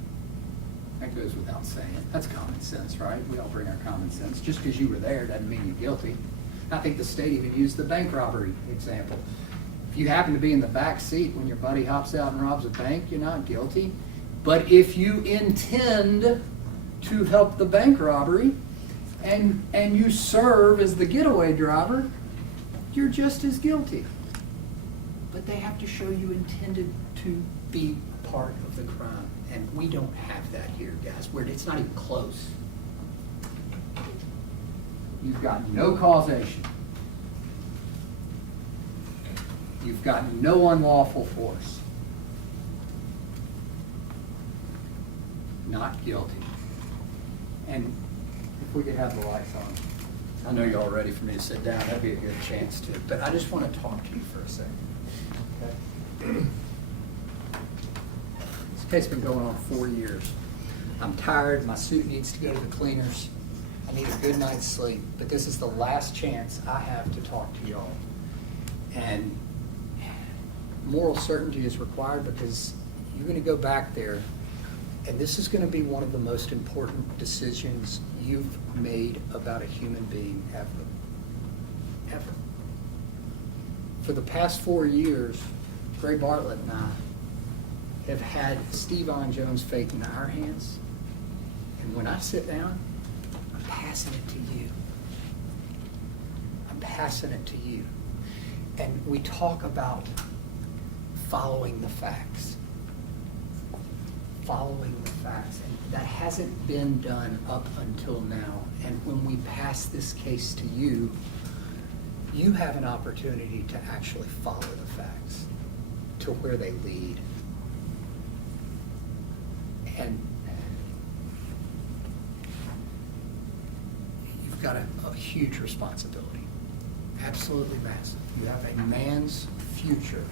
That goes without saying. That's common sense, right? We all bring our common sense. Just because you were there doesn't mean you're guilty. I think the state even used the bank robbery example. If you happen to be in the back seat when your buddy hops out and robs a bank, you're not guilty. But if you intend to help the bank robbery and you serve as the getaway driver, you're just as guilty. But they have to show you intended to be part of the crime. And we don't have that here, guys. It's not even close. You've got no causation. You've got no unlawful force. Not guilty. And if we could have the lights on. I know you're all ready for me to sit down. That'd be a good chance to. But I just want to talk to you for a second. Okay? This case has been going on 4 years. I'm tired. My suit needs to go to the cleaners. I need a good night's sleep. But this is the last chance I have to talk to y'all. And moral certainty is required because you're going to go back there, and this is going to be one of the most important decisions you've made about a human being ever. Ever. For the past 4 years, Ray Bartlett and I have had Stevon Jones' fate in our hands. And when I sit down, I'm passing it to you. I'm passing it to you. And we talk about following the facts. Following the facts. And that hasn't been done up until now. And when we pass this case to you, you have an opportunity to actually follow the facts to where they lead. And you've got a huge responsibility, absolutely massive. You have a man's future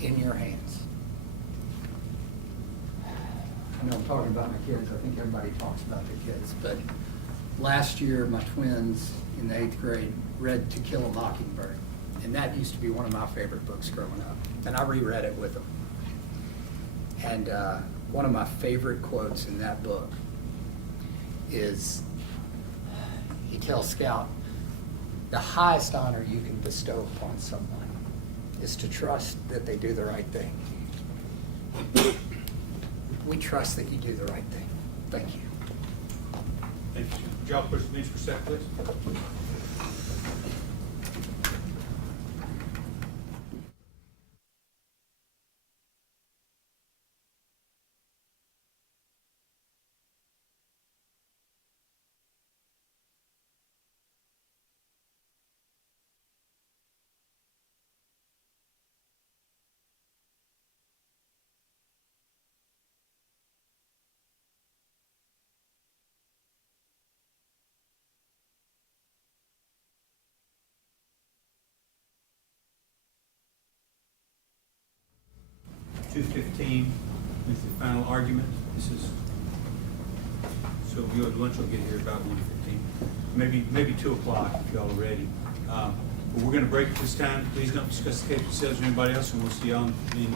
in your hands. I know I'm talking about my kids, I think everybody talks about their kids, but last year, my twins in the 8th grade read To Kill a Mockingbird, and that used to be one of my favorite books growing up, and I reread it with them. And one of my favorite quotes in that book is, he tells Scout, the highest honor you can bestow upon someone is to trust that they do the right thing. We trust that you do the right thing. Thank you. Thank you. Would y'all push the bench for a sec, please? $2:15 is the final argument. This is, so if you at lunch will get here about 1:15, maybe 2 o'clock if y'all are ready. But we're going to break at this time. Please don't discuss the case yourselves or anybody else, and we'll see y'all in